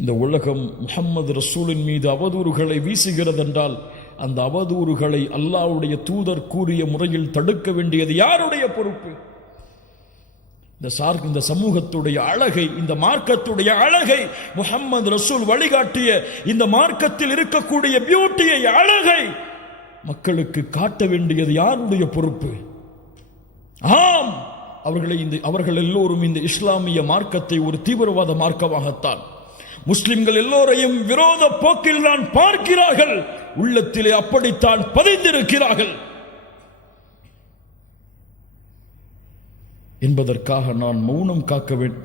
இந்த உலகம் முஹம்மது ரசூலின் மீது அவதூறுகளை வீசுகிறது என்றால் அந்த அவதூறுகளை அல்லாஹ்வுடைய தூதர் கூறிய முறையில் தடுக்க வேண்டியது யாருடைய பொறுப்பு? இந்த சமூகத்துடைய அழகை, இந்த மார்க்கத்துடைய அழகை, முஹம்மது ரசூல் வழிகாட்டிய இந்த மார்க்கத்தில் இருக்கக்கூடிய பியூட்டியை, அழகை மக்களுக்கு காட்ட வேண்டியது யாருடைய பொறுப்பு? ஆம், அவர்கள் எல்லோரும் இந்த இஸ்லாமிய மார்க்கத்தை ஒரு தீவிரவாத மார்க்கமாகத்தான், முஸ்லிம்கள் எல்லோரையும் விரோத போக்கில் தான் பார்க்கிறார்கள், உள்ளத்திலே அப்படித்தான் பதிந்திருக்கிறார்கள் என்பதற்காக நான்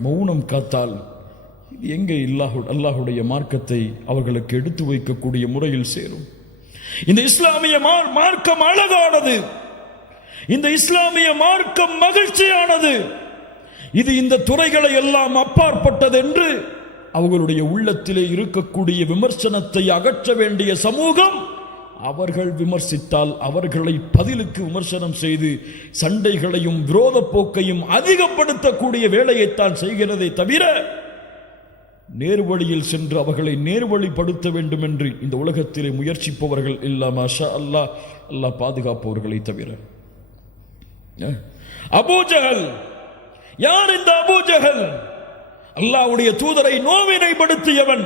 மௌனம் காத்தால் இது எங்கே அல்லாஹுடைய மார்க்கத்தை அவர்களுக்கு எடுத்து வைக்கக்கூடிய முறையில் சேரும்? இந்த இஸ்லாமிய மார்க்கம் அழகானது, இந்த இஸ்லாமிய மார்க்கம் மகிழ்ச்சியானது, இது இந்த துறைகளை எல்லாம் அப்பாற்பட்டது என்று அவர்களுடைய உள்ளத்திலே இருக்கக்கூடிய விமர்சனத்தை அகற்ற வேண்டிய சமூகம், அவர்கள் விமர்சித்தால் அவர்களை பதிலுக்கு விமர்சனம் செய்து சண்டைகளையும் விரோத போக்கையும் அதிகப்படுத்தக்கூடிய வேலையைத்தான் செய்கிறதே தவிர நேர்வழியில் சென்று அவர்களை நேர்வழிப்படுத்த வேண்டும் என்று இந்த உலகத்திலே முயற்சிப்பவர்கள் இல்லா மாஷா அல்லாஹ், அல்லாஹ் பாதுகாப்பவர்களை தவிர. அபூஜஹல் யார்? இந்த அபூஜஹல் அல்லாஹ்வுடைய தூதரை நோவினைப்படுத்தியவன்.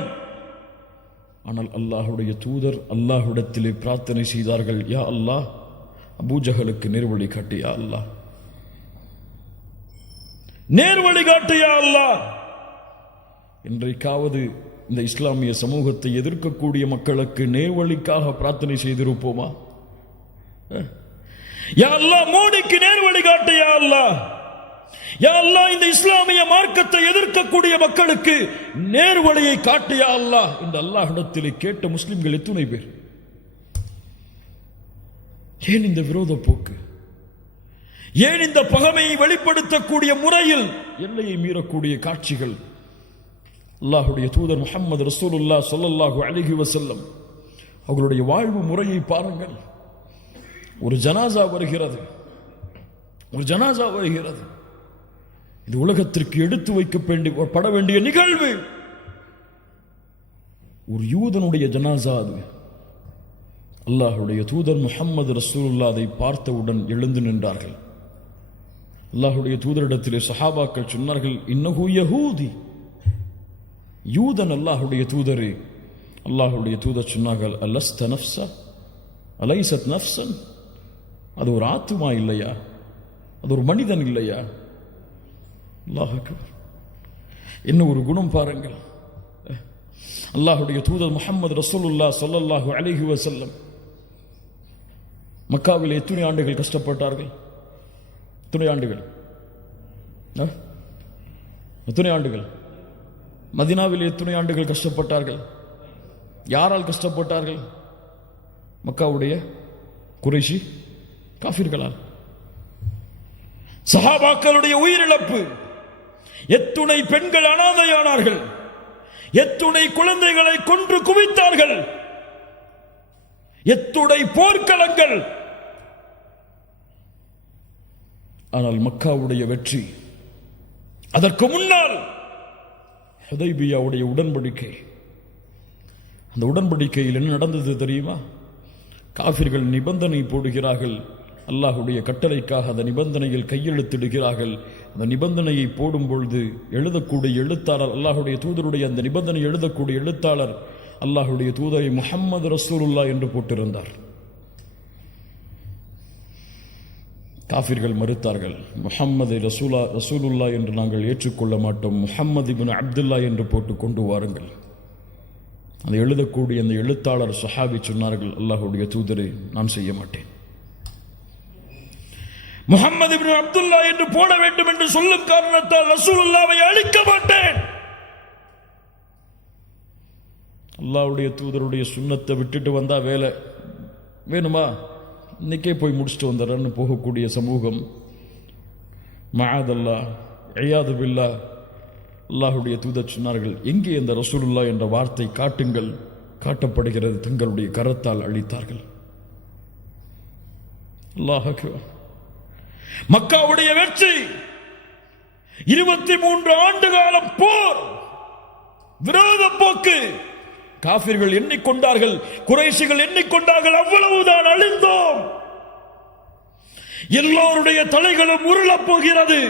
ஆனால் அல்லாஹ்வுடைய தூதர் அல்லாஹ்விடத்திலே பிரார்த்தனை செய்தார்கள், யா அல்லாஹ், அபூஜஹலுக்கு நேர்வழி காட்டு யா அல்லாஹ், நேர்வழி காட்டு யா அல்லாஹ். இன்றைக்காவது இந்த இஸ்லாமிய சமூகத்தை எதிர்க்கக்கூடிய மக்களுக்கு நேர்வழிக்காக பிரார்த்தனை செய்திருப்போமா? யா அல்லாஹ், மோடிக்கு நேர்வழி காட்டு யா அல்லாஹ், யா அல்லாஹ், இந்த இஸ்லாமிய மார்க்கத்தை எதிர்க்கக்கூடிய மக்களுக்கு நேர்வழியை காட்டு யா அல்லாஹ் இந்த அல்லாஹ்விடத்திலே கேட்ட முஸ்லிம்கள் எத்தனை பேர்? ஏன் இந்த விரோத போக்கு? ஏன் இந்த பகைமையை வெளிப்படுத்தக்கூடிய முறையில் எல்லையை மீறக்கூடிய காட்சிகள்? அல்லாஹ்வுடைய தூதர் முஹம்மது ரசூலுல்லாஹ் ஸல்லல்லாஹு அலைஹி வஸல்லம் அவர்களுடைய வாழ்வு முறையை பாருங்கள். ஒரு ஜனாசா வருகிறது, இது உலகத்திற்கு எடுத்து வைக்கப்பட வேண்டிய நிகழ்வு. ஒரு யூதனுடைய ஜனாசா அது. அல்லாஹ்வுடைய தூதர் முஹம்மது ரசூலுல்லாஹ் அதை பார்த்தவுடன் எழுந்து நின்றார்கள். அல்லாஹ்வுடைய தூதரிடத்திலே சஹாபாக்கள் சொன்னார்கள், இன்னஹு யஹூதி, யூதன் அல்லாஹ்வுடைய தூதரே. அல்லாஹ்வுடைய தூதர் சொன்னார்கள், அலஸ்த நஃப்ஸா அலைஸத் நஃப்ஸன், அது ஒரு ஆத்துமா இல்லையா? அது ஒரு மனிதன் இல்லையா? அல்லாஹ் அக்பர். என்ன ஒரு குணம் பாருங்கள். அல்லாஹ்வுடைய தூதர் முஹம்மது ரசூலுல்லாஹ் ஸல்லல்லாஹு அலைஹி வஸல்லம் மக்காவில் எத்தனை ஆண்டுகள் கஷ்டப்பட்டார்கள்? எத்தனை ஆண்டுகள்? மதீனாவில் எத்தனை ஆண்டுகள் கஷ்டப்பட்டார்கள்? யாரால் கஷ்டப்பட்டார்கள்? மக்காவுடைய குறைஷி காஃபிர்களால். சஹாபாக்களுடைய உயிரிழப்பு, எத்துணை பெண்கள் அனாதையானார்கள், எத்துணை குழந்தைகளை கொன்று குவித்தார்கள், எத்துணை போர்க்களங்கள். ஆனால் மக்காவுடைய வெற்றி, அதற்கு முன்னால் ஹுதைபியாவுடைய உடன்படிக்கை. அந்த உடன்படிக்கையில் என்ன நடந்தது தெரியுமா? காஃபிர்கள் நிபந்தனை போடுகிறார்கள், அல்லாஹ்வுடைய கட்டளைக்காக அந்த நிபந்தனையில் கையெழுத்திடுகிறார்கள். அந்த நிபந்தனையை போடும் பொழுது எழுதக்கூடிய எழுத்தாளர், அல்லாஹ்வுடைய தூதருடைய அந்த நிபந்தனை எழுதக்கூடிய எழுத்தாளர் அல்லாஹ்வுடைய தூதரை முஹம்மது ரசூலுல்லாஹ் என்று போட்டிருந்தார். காஃபிர்கள் மறுத்தார்கள், முஹம்மது ரசூலுல்லாஹ் என்று நாங்கள் ஏற்றுக்கொள்ள மாட்டோம், முஹம்மது இப்னு அப்துல்லா என்று போட்டு கொண்டு வாருங்கள். அதை எழுதக்கூடிய அந்த எழுத்தாளர் சஹாபி சொன்னார்கள், அல்லாஹ்வுடைய தூதரை நான் செய்ய மாட்டேன், முஹம்மது இப்னு அப்துல்லா என்று போட வேண்டும் என்று சொல்லும் காரணத்தால் ரசூலுல்லாஹ்வை அழிக்க மாட்டேன். அல்லாஹ்வுடைய தூதருடைய சுன்னத்தை விட்டுட்டு வந்தா வேலை வேணுமா, இன்னைக்கே போய் முடிச்சுட்டு வந்துடுறேன்னு போகக்கூடிய சமூகம். மஆதல்லாஹ், இயாது பில்லாஹ். அல்லாஹ்வுடைய தூதர் சொன்னார்கள், எங்கே அந்த ரசூலுல்லாஹ் என்ற வார்த்தை காட்டுங்கள், காட்டப்படுகிறது. தங்களுடைய கரத்தால் அழித்தார்கள். அல்லாஹ் அக்பர். மக்காவுடைய வெற்றி, 23 ஆண்டு காலம் போர், விரோத போக்கு. காஃபிர்கள் எண்ணிக்கொண்டார்கள், குறைஷிகள் எண்ணிக்கொண்டார்கள், அவ்வளவுதான், அழிந்தோம், எல்லோருடைய தலைகளும் உருளப் போகிறது.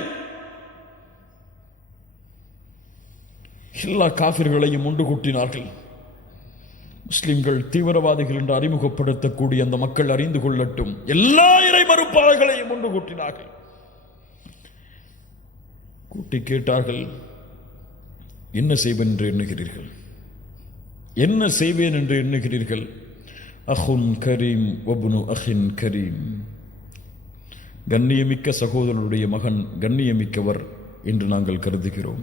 எல்லா காஃபிர்களையும் ஒன்று கூட்டினார்கள். முஸ்லிம்கள் தீவிரவாதிகள் என்று அறிமுகப்படுத்தக்கூடிய அந்த மக்கள் அறிந்து கொள்ளட்டும், எல்லா இறை மறுப்பாளர்களையும் ஒன்று கூட்டினார்கள். கூட்டி கேட்டார்கள், என்ன செய்வேன் என்று எண்ணுகிறீர்கள், என்ன செய்வேன் என்று எண்ணுகிறீர்கள்? அஹுன் கரீம் வப்னு அஹின் கரீம், கண்ணியமிக்க சகோதரனுடைய மகன் கண்ணியமிக்கவர் என்று நாங்கள் கருதுகிறோம்.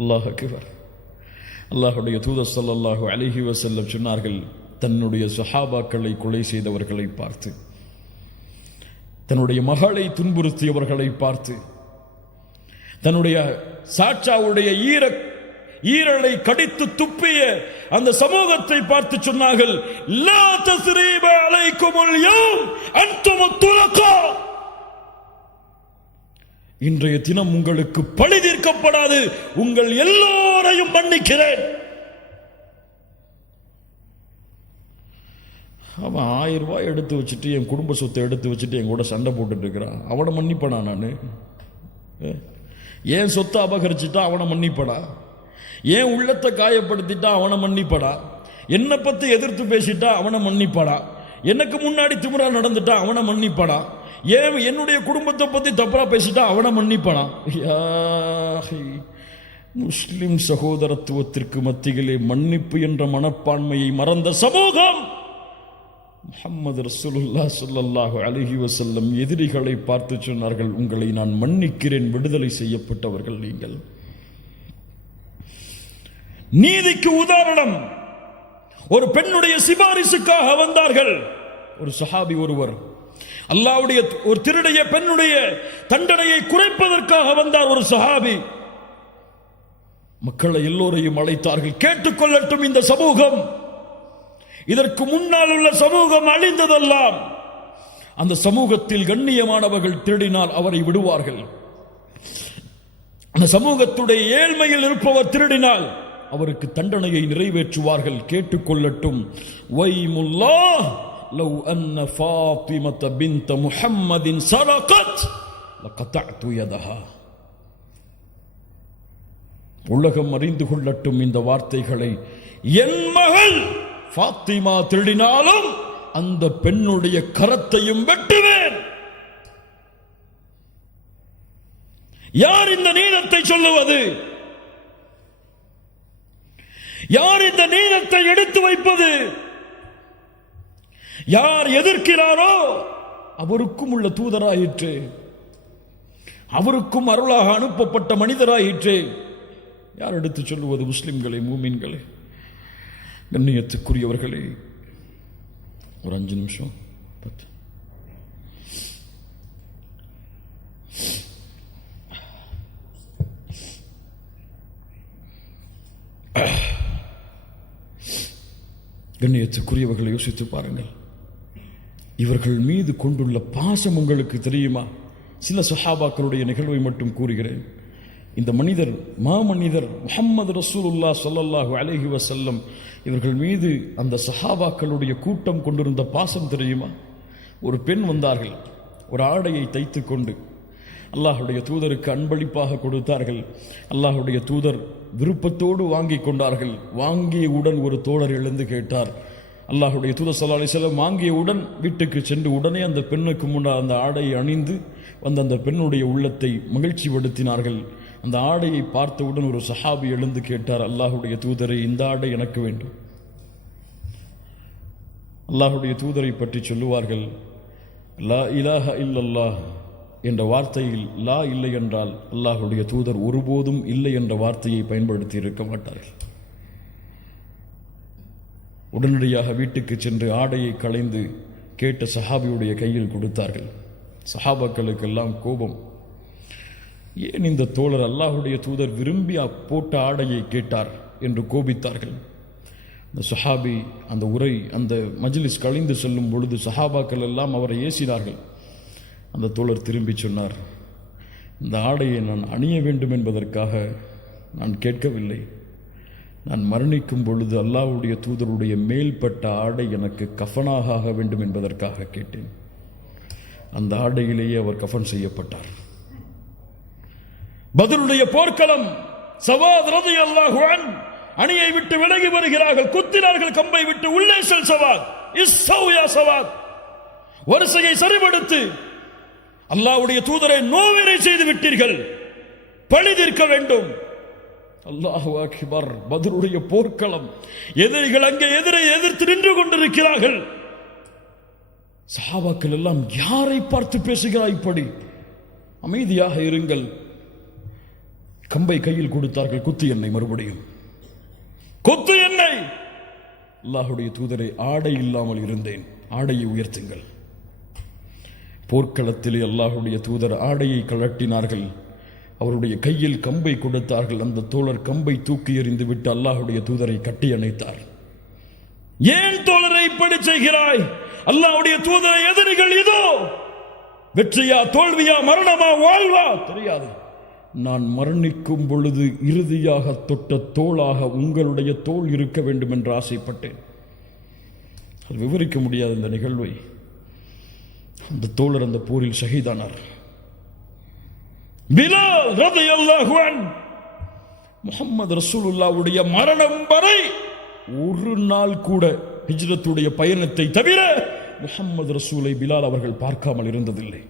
அல்லாஹ் அக்பர். அல்லாஹ்வுடைய தூதர் ஸல்லல்லாஹு அலைஹி வஸல்லம் சொன்னார்கள், தன்னுடைய சஹாபாக்களை கொலை செய்தவர்களை பார்த்து, தன்னுடைய மகளை துன்புறுத்தியவர்களை பார்த்து, தன்னுடைய சாச்சாவுடைய ஈரலை கடித்து துப்பிய அந்த சமூகத்தை பார்த்து சொன்னார்கள், லா தஸ்ரீப அலைக்குமுல் யௌம் அன்துமுத் துலகா, இன்றைய தினம் உங்களுக்கு பழி தீர்க்கப்படாது, உங்கள் எல்லோரையும் மன்னிக்கிறேன். அவன் 1000 ரூபாய் எடுத்து வச்சுட்டு, என் குடும்ப சொத்தை எடுத்து வச்சுட்டு என் கூட சண்டை போட்டுட்டு இருக்கிறான், அவனை மன்னிப்படா? நான் ஏன் சொத்தை அபகரிச்சுட்டா அவனை மன்னிப்படா? ஏன் உள்ளத்தை காயப்படுத்திட்டா அவனை மன்னிப்படா? என்னை பத்தி எதிர்த்து பேசிட்டா அவனை மன்னிப்படா? எனக்கு முன்னாடி திமிரா நடந்துட்டா அவனை மன்னிப்படா? ஏன் என்னுடைய குடும்பத்தை பத்தி தப்பா பேசிட்டா அவனை மன்னிப்படா? முஸ்லிம் சகோதரத்துவத்திற்கு மத்தியிலே மன்னிப்பு என்ற மனப்பான்மையை மறந்த சமூகம். முஹம்மது ரசூலுல்லாஹ் ஸல்லல்லாஹு அலைஹி வஸல்லம் எதிரிகளை பார்த்து சொன்னார்கள், உங்களை நான் மன்னிக்கிறேன், விடுதலை செய்யப்பட்டவர்கள் நீங்கள். நீதிக்கு உதாரணம், ஒரு பெண்ணுடைய சிபாரிசுக்காக வந்தார்கள். ஒரு சஹாபி ஒருவர் அல்லாஹ்வுடைய ஒரு திருடைய பெண்ணுடைய தண்டனையை குறைப்பதற்காக வந்தார். ஒரு சஹாபி மக்களை எல்லோரையும் அழைத்தார்கள், கேட்டுக்கொள்ளட்டும் இந்த சமூகம், இதற்கு முன்னால் உள்ள சமூகம் அழிந்ததெல்லாம். அந்த சமூகத்தில் கண்ணியமானவர்கள் திருடினால் அவரை விடுவார்கள். அந்த சமூகத்துடைய ஏழ்மையில் இருப்பவர் திருடினால் அவருக்கு தண்டனையை நிறைவேற்றுவார்கள். கேட்டுக்கொள்ளட்டும். வைமுல்லாஹ் லவ் அன்ன ஃபாத்திமத பின்த முஹம்மதின் சரகத் லகதஅது யதஹா. உலகம் அறிந்து கொள்ளட்டும் இந்த வார்த்தைகளை. என் மகள் ஃபாத்திமா திருடினாலும் அந்த பெண்ணுடைய கரத்தையும் வெட்டுவேன். யார் இந்த நீதத்தை சொல்லுவது? யார் இந்த நீதத்தை எடுத்து வைப்பது? யார் எதிர்க்கிறாரோ அவருக்கும் உள்ள தூதராயிற்று, அவருக்கும் அருளாக அனுப்பப்பட்ட மனிதராயிற்று. யார் எடுத்து சொல்லுவது? முஸ்லிம்களே, மூமின்களே, கண்ணியத்துக்குரியவர்களே, ஒரு 5 நிமிஷம் 10. கண்ணியத்துக்குரியவர்களை யோசித்து பாருங்கள். இவர்கள் மீது கொண்டுள்ள பாசம் உங்களுக்கு தெரியுமா? சில சஹாபாக்களுடைய நிகழ்வை மட்டும் கூறுகிறேன். இந்த மனிதர், மாமனிதர் முஹம்மது ரசூலுல்லாஹ் ஸல்லல்லாஹு அலைஹி வஸல்லம் இவர்கள் மீது அந்த சஹாபாக்களுடைய கூட்டம் கொண்டிருந்த பாசம் தெரியுமா? ஒரு பெண் வந்தார்கள், ஒரு ஆடையை தைத்து கொண்டு அல்லாஹுடைய தூதருக்கு அன்பளிப்பாக கொடுத்தார்கள். அல்லாஹுடைய தூதர் விருப்பத்தோடு வாங்கி கொண்டார்கள். வாங்கியவுடன் ஒரு தோழர் எழுந்து கேட்டார். அல்லாஹுடைய தூதர் ஸல்லல்லாஹு அலைஹி வஸல்லம் வாங்கியவுடன் வீட்டுக்கு சென்று உடனே அந்த பெண்ணுக்கு முன்னால் அந்த ஆடையை அணிந்து வந்து அந்த பெண்ணுடைய உள்ளத்தை மகிழ்ச்சி படுத்தினார்கள். அந்த ஆடையை பார்த்தவுடன் ஒரு சஹாபி எழுந்து கேட்டார், அல்லாஹுடைய தூதரை, இந்த ஆடை எனக்கு வேண்டும். அல்லாஹுடைய தூதரை பற்றி சொல்லுவார்கள், லா இலாஹ இல்லல்லாஹ் என்ற வார்த்தையில் லா இல்லை என்றால் அல்லாஹுடைய தூதர் ஒருபோதும் இல்லை என்ற வார்த்தையை பயன்படுத்தி இருக்க மாட்டார்கள். உடனடியாக வீட்டுக்கு சென்று ஆடையை களைந்து கேட்ட சஹாபியுடைய கையில் கொடுத்தார்கள். சஹாபாக்களுக்கெல்லாம் கோபம். ஏன் இந்த தோழர் அல்லாஹுடைய தூதர் விரும்பி போட்ட ஆடையை கேட்டார் என்று கோபித்தார்கள். அந்த சஹாபி அந்த மஜ்லிஸ் கழிந்து செல்லும் பொழுது சஹாபாக்கள் எல்லாம் அவரை ஏசினார்கள். அந்த தோழர் திரும்பி சொன்னார், இந்த ஆடையை நான் அணிய வேண்டும் என்பதற்காக நான் கேட்கவில்லை. நான் மரணிக்கும் பொழுது அல்லாஹ்வுடைய தூதருடைய மேல்பட்ட ஆடை எனக்கு கஃபனாக ஆக வேண்டும் என்பதற்காக கேட்டேன். அந்த ஆடையிலேயே அவர் கஃபன் செய்யப்பட்டார். பத்ருடைய போர்க்களம். சவாத் ரலியல்லாஹு அன்ஹு அணியை விட்டு விலகி வருகிறார்கள். குத்தினார்கள் கம்பை விட்டு. உள்ளே செல் சவாத், இஸ்ஸௌ யா சவாத், வரிசையை சரிபடுத்து. அல்லாஹ்வுடைய தூதரை நோவினை செய்து விட்டீர்கள், பழி தீர்க்க வேண்டும். அல்லாஹு அக்பர். பத்ருடைய போர்க்களம். எதிரிகள் அங்கே எதிர்த்து நின்று கொண்டிருக்கிறார்கள். சஹாபாக்கள் எல்லாம், யாரை பார்த்து பேசுகிறாய் இப்படி? அமைதியாக இருங்கள். கம்பை கையில் கொடுத்தார்கள். குத்து என்னை, மறுபடியும் கொத்து என்னை. அல்லாஹுடைய தூதரை, ஆடை இல்லாமல் இருந்தேன், ஆடையை உயர்த்துங்கள். போர்க்களத்திலே அல்லாஹுடைய தூதர் ஆடையை கழட்டினார்கள். அவருடைய கையில் கம்பை கொடுத்தார்கள். அந்த தோழர் கம்பை தூக்கி எறிந்து விட்டு அல்லாஹுடைய தூதரை கட்டி அணைத்தார். ஏன் தோழரை இப்படி செய்கிறாய்? அல்லாஹ்வுடைய தூதரை எதிரிகள் இதோ, வெற்றியா தோல்வியா, மரணமா வாழ்வா தெரியாது. நான் மரணிக்கும் பொழுது இறுதியாக தொட்ட தோளாக உங்களுடைய தோள் இருக்க வேண்டும் என்று ஆசைப்பட்டேன். அது விவரிக்க முடியாத இந்த நிகழ்வை. அந்த தோழர் அந்த போரில் ஷஹீதானார். பிலால் ரலியல்லாஹு அன்ஹு முஹம்மது ரசூலுல்லாஹ்வுடைய மரணம் வரை ஒரு நாள் கூட ஹிஜ்ரத்துடைய பயணத்தை தவிர முஹம்மது ரசூலை பிலால் அவர்கள் பார்க்காமல் இருந்ததில்லை.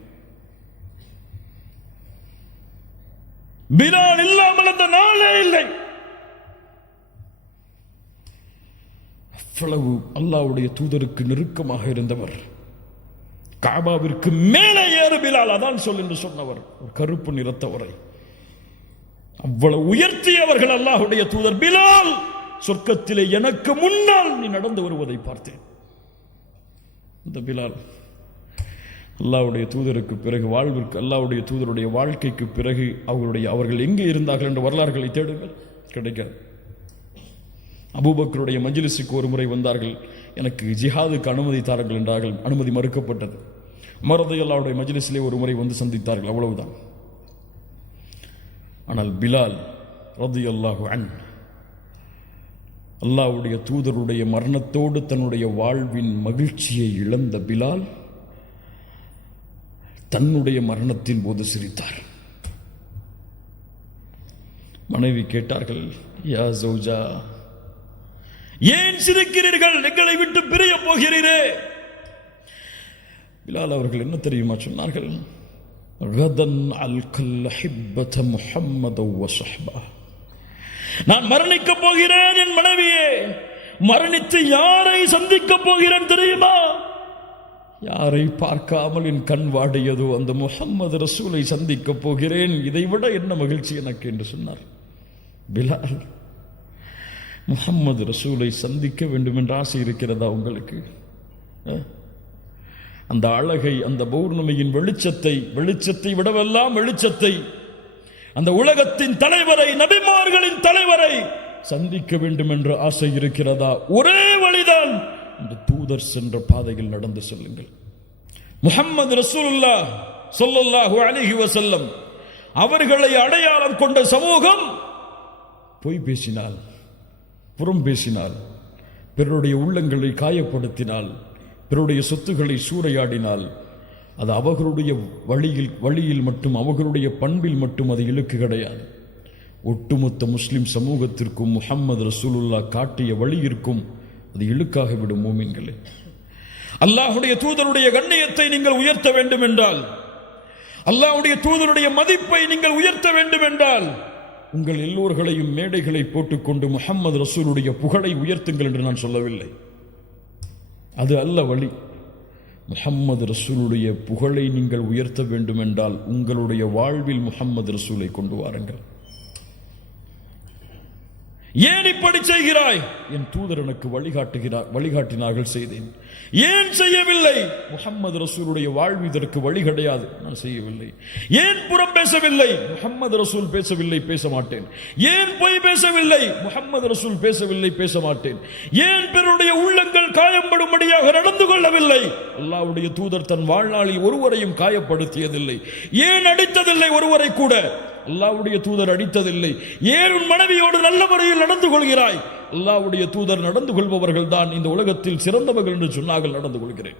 பிலால் இல்லாமல் அந்த நாளே இல்லை. அவ்வளவு அல்லாஹ்வுடைய தூதருக்கு நெருக்கமாக இருந்தவர். காபாவிற்கு மேலே ஏறு பிலால், அதான் சொல் என்று சொன்னவர், ஒரு கருப்பு நிறத்தவரை அவ்வளவு உயர்த்தியவர்கள் அல்லாஹ்வுடைய தூதர். பிலால், சொர்க்கத்திலே எனக்கு முன்னால் நீ நடந்து வருவதை பார்த்தேன். இந்த பிலால் அல்லாஹ்வுடைய தூதருக்கு பிறகு வாழ்விற்கு, அல்லாஹ்வுடைய தூதருடைய வாழ்க்கைக்கு பிறகு அவர்கள் எங்கே இருந்தார்கள் என்ற வரலாறுகளை தேடுங்கள், கிடைக்காது. அபூபக்கருடைய மஜ்லிஸுக்கு ஒரு முறை வந்தார்கள். எனக்கு ஜிஹாதுக்கு அனுமதி தாருங்கள் என்றார்கள். அனுமதி மறுக்கப்பட்டது. உமர் ரலியல்லாஹுடைய மஜ்லிஸிலே ஒரு முறை வந்து சந்தித்தார்கள், அவ்வளவுதான். ஆனால் பிலால் ரலியல்லாஹு அன்ஹு அல்லாஹ்வுடைய தூதருடைய மரணத்தோடு தன்னுடைய வாழ்வின் மகிழ்ச்சியை இழந்த பிலால் தன்னுடைய மரணத்தின் போது சிரித்தார். மனைவி கேட்டார்கள், யா ஜௌஜா, ஏன் சிரிக்கிறீர்கள்? எங்களை விட்டு பிரிய போகிறீரே. பிலால் அவர்கள் என்ன தெரியுமா சொன்னார்கள்? கதன் அல்கல் ஹிப்பத முஹம்மத வ ஸஹ்பா. நான் மரணிக்க போகிறேன் என் மனைவியே. மரணித்து யாரை சந்திக்க போகிறேன் தெரியுமா? யாரை பார்க்காமல் என் கண் வாடியதோ அந்த முஹம்மது ரசூலை சந்திக்க போகிறேன். இதைவிட என்ன மகிழ்ச்சி எனக்கு என்று சொன்னார் பிலால். முஹம்மது ரசூலை சந்திக்க வேண்டும் என்ற ஆசை இருக்கிறதா உங்களுக்கு? அந்த அழகை, அந்த பௌர்ணமியின் வெளிச்சத்தை விடவெல்லாம் வெளிச்சத்தை, அந்த உலகத்தின் தலைவரை, நபிமார்களின் தலைவரை சந்திக்க வேண்டும் என்ற ஆசை இருக்கிறதா? ஒரே வழிதான், அந்த தூதர் சென்ற பாதையில் நடந்து செல்லுங்கள். முஹம்மது ரசூலுல்லாஹ் ஸல்லல்லாஹு அலைஹி வஸல்லம் அவர்களை அடையாளம் கொண்ட சமூகம் பொய் பேசினால், புறம் பேசினால், பிறருடைய உள்ளங்களை காயப்படுத்தினால், பிறருடைய சொத்துக்களை சூறையாடினால், அது அவர்களுடைய வழியில் மட்டும், அவர்களுடைய பண்பில் மட்டும் அது இழுக்கு கிடையாது. ஒட்டுமொத்த முஸ்லிம் சமூகத்திற்கும் முஹம்மது ரசூலுல்லாஹ் காட்டிய வழியிற்கும் அது இழுக்காக விடும். மூமின்களே, அல்லாஹ்வுடைய தூதருடைய கண்ணியத்தை நீங்கள் உயர்த்த வேண்டும் என்றால், அல்லாஹ்வுடைய தூதருடைய மதிப்பை நீங்கள் உயர்த்த வேண்டும் என்றால், உங்கள் எல்லோர்களையும் மேடைகளை போட்டுக்கொண்டு முஹம்மது ரசூலுடைய புகழை உயர்த்துங்கள் என்று நான் சொல்லவில்லை. அது அல்ல வழி. முஹம்மது ரசூலுடைய புகழை நீங்கள் உயர்த்த வேண்டும் என்றால் உங்களுடைய வாழ்வில் முஹம்மது ரசூலை கொண்டு வாருங்கள். ஏன் இப்படி செய்கிறாய்? என் தூதர் எனக்கு வழிகாட்டினார்கள், செய்தேன். ஏன் செய்யவில்லை? முஹம்மது ரசூலுடைய வாழ்வு இதற்கு வழி கிடையாது, நான் செய்யவில்லை. ஏன் புறம் பேசவில்லை? முஹம்மது ரசூல் பேசவில்லை, பேச மாட்டேன். ஏன் பொய் பேசவில்லை? முஹம்மது ரசூல் பேசவில்லை, பேச மாட்டேன். ஏன் பிறருடைய உள்ளங்கள் காயப்படும்படியாக நடந்து கொள்ளவில்லை? அல்லாஹ்வுடைய தூதர் தன் வாழ்நாளில் ஒருவரையும் காயப்படுத்தியதில்லை. ஏன் அடித்ததில்லை ஒருவரை கூட? அல்லாஹ்வுடைய தூதர் அடித்ததில்லை. ஏன் உன் மனைவியோடு நல்ல முறையில் நடந்து கொள்கிறாய்? அல்லாஹ்வுடைய தூதர் நடந்து கொள்பவர்கள் தான் இந்த உலகத்தில் சிறந்தவர்கள் என்று சொன்னார்கள், நடந்து கொள்கிறேன்.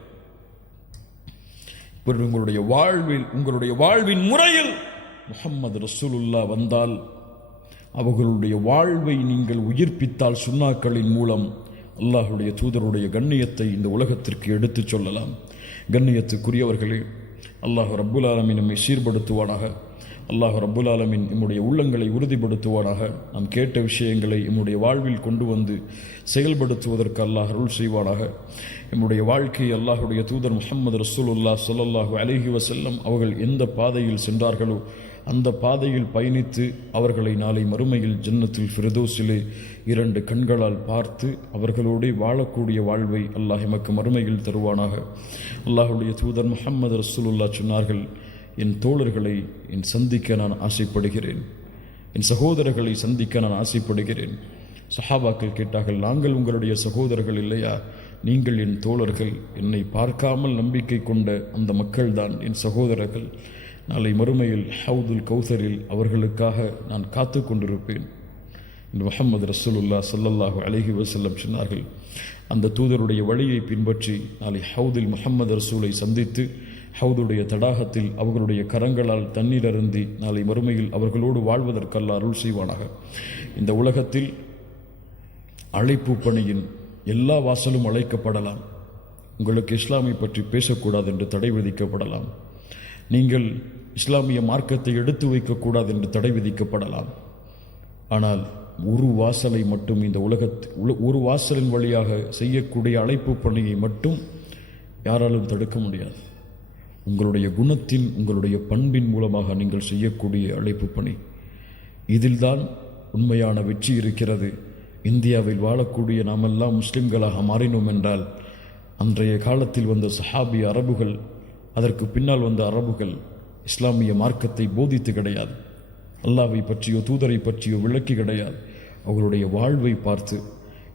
உங்களுடைய வாழ்வின் முறையில் முஹம்மது ரசூலுல்லாஹ் வந்தால், அவர்களுடைய வாழ்வை நீங்கள் உயிர்ப்பித்தால், சுன்னாக்களின் மூலம் அல்லாஹ்வுடைய தூதருடைய கண்ணியத்தை இந்த உலகத்திற்கு எடுத்துச் சொல்லலாம். கண்ணியத்துக்குரியவர்களே, அல்லாஹ் ரப்புல் ஆலமீன் நம்மை சீர்படுத்துவானாக. அல்லாஹ் ரப்புல் ஆலமீன் நம்முடைய உள்ளங்களை உறுதிப்படுத்துவானாக. நாம் கேட்ட விஷயங்களை நம்முடைய வாழ்வில் கொண்டு வந்து செயல்படுத்துவதற்கு அல்லாஹ் அருள் செய்வானாக. நம்முடைய வாழ்க்கையை அல்லாஹுடைய தூதர் முஹம்மது ரசூலுல்லாஹ் ஸல்லல்லாஹு அலைஹி வஸல்லம் அவர்கள் எந்த பாதையில் சென்றார்களோ அந்த பாதையில் பயணித்து அவர்களை நாளை மறுமையில் ஜன்னத்துல் ஃபிர்தௌஸிலே 2 கண்களால் பார்த்து அவர்களோடு வாழக்கூடிய வாழ்வை அல்லாஹ் எமக்கு மறுமையில் தருவானாக. அல்லாஹுடைய தூதர் முஹம்மது ரசூலுல்லாஹ் சொன்னார்கள், என் தோழர்களை சந்திக்க நான் ஆசைப்படுகிறேன், என் சகோதரர்களை சந்திக்க நான் ஆசைப்படுகிறேன். சஹாபாக்கள் கேட்டார்கள், நாங்கள் உங்களுடைய சகோதரர்கள் இல்லையா? நீங்கள் என் தோழர்கள். என்னை பார்க்காமல் நம்பிக்கை கொண்ட அந்த மக்கள்தான் என் சகோதரர்கள். நாளை மறுமையில் ஹவுதுல் கௌசரில் அவர்களுக்காக நான் காத்து கொண்டிருப்பேன். முஹம்மது ரசூலுல்லாஹ் ஸல்லல்லாஹு அலைஹி வஸல்லம் சொன்னார்கள், அந்த தூதருடைய வழியை பின்பற்றி நாளை ஹவுதில் முஹம்மது ரசூலை சந்தித்து ஹவுதுடைய தடாகத்தில் அவர்களுடைய கரங்களால் தண்ணீர் அருந்தி நாளை மறுமையில் அவர்களோடு வாழ்வதற்கு அல்லாஹ் அருள் செய்வானாக. இந்த உலகத்தில் அழைப்பு பணியின் எல்லா வாசலும் அழைக்கப்படலாம். உங்களுக்கு இஸ்லாமை பற்றி பேசக்கூடாது என்று தடை விதிக்கப்படலாம். நீங்கள் இஸ்லாமிய மார்க்கத்தை எடுத்து வைக்கக்கூடாது என்று தடை விதிக்கப்படலாம். ஆனால் ஒரு வாசலை மட்டும், இந்த ஒரு வாசலின் வழியாக செய்யக்கூடிய அழைப்பு பணியை மட்டும் யாராலும் தடுக்க முடியாது. உங்களுடைய குணத்தின், உங்களுடைய பண்பின் மூலமாக நீங்கள் செய்யக்கூடிய அழைப்பு பணி, இதில்தான் உண்மையான வெற்றி இருக்கிறது. இந்தியாவில் வாழக்கூடிய நாமெல்லாம் முஸ்லிம்களாக மாறினோம் என்றால், அன்றைய காலத்தில் வந்த சஹாபி அரபுகள், அதற்கு பின்னால் வந்த அரபுகள் இஸ்லாமிய மார்க்கத்தை போதித்து கிடையாது, அல்லாஹ்வை பற்றியோ தூதரை பற்றியோ விளக்கி கிடையாது. அவர்களுடைய வாழ்வை பார்த்து,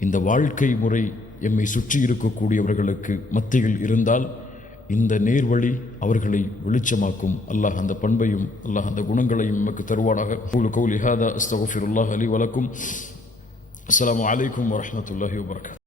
இந்த வாழ்க்கை முறை எம்மை சுற்றி இருக்கக்கூடியவர்களுக்கு மத்தியில் இருந்தால் இந்த நேர்வழி அவர்களை வெளிச்சமாக்கும். அல்லாஹ் அந்த பண்பையும் அல்லாஹ் அந்த குணங்களையும் நமக்கு தருவானாக. கௌலி ஹாதா அஸ்தக்ஃபிருல்லாஹ் லி வலக்கும். அஸ்ஸலாமு அலைக்கும் வரஹ்மத்துல்லாஹி வபரகாத்துஹு.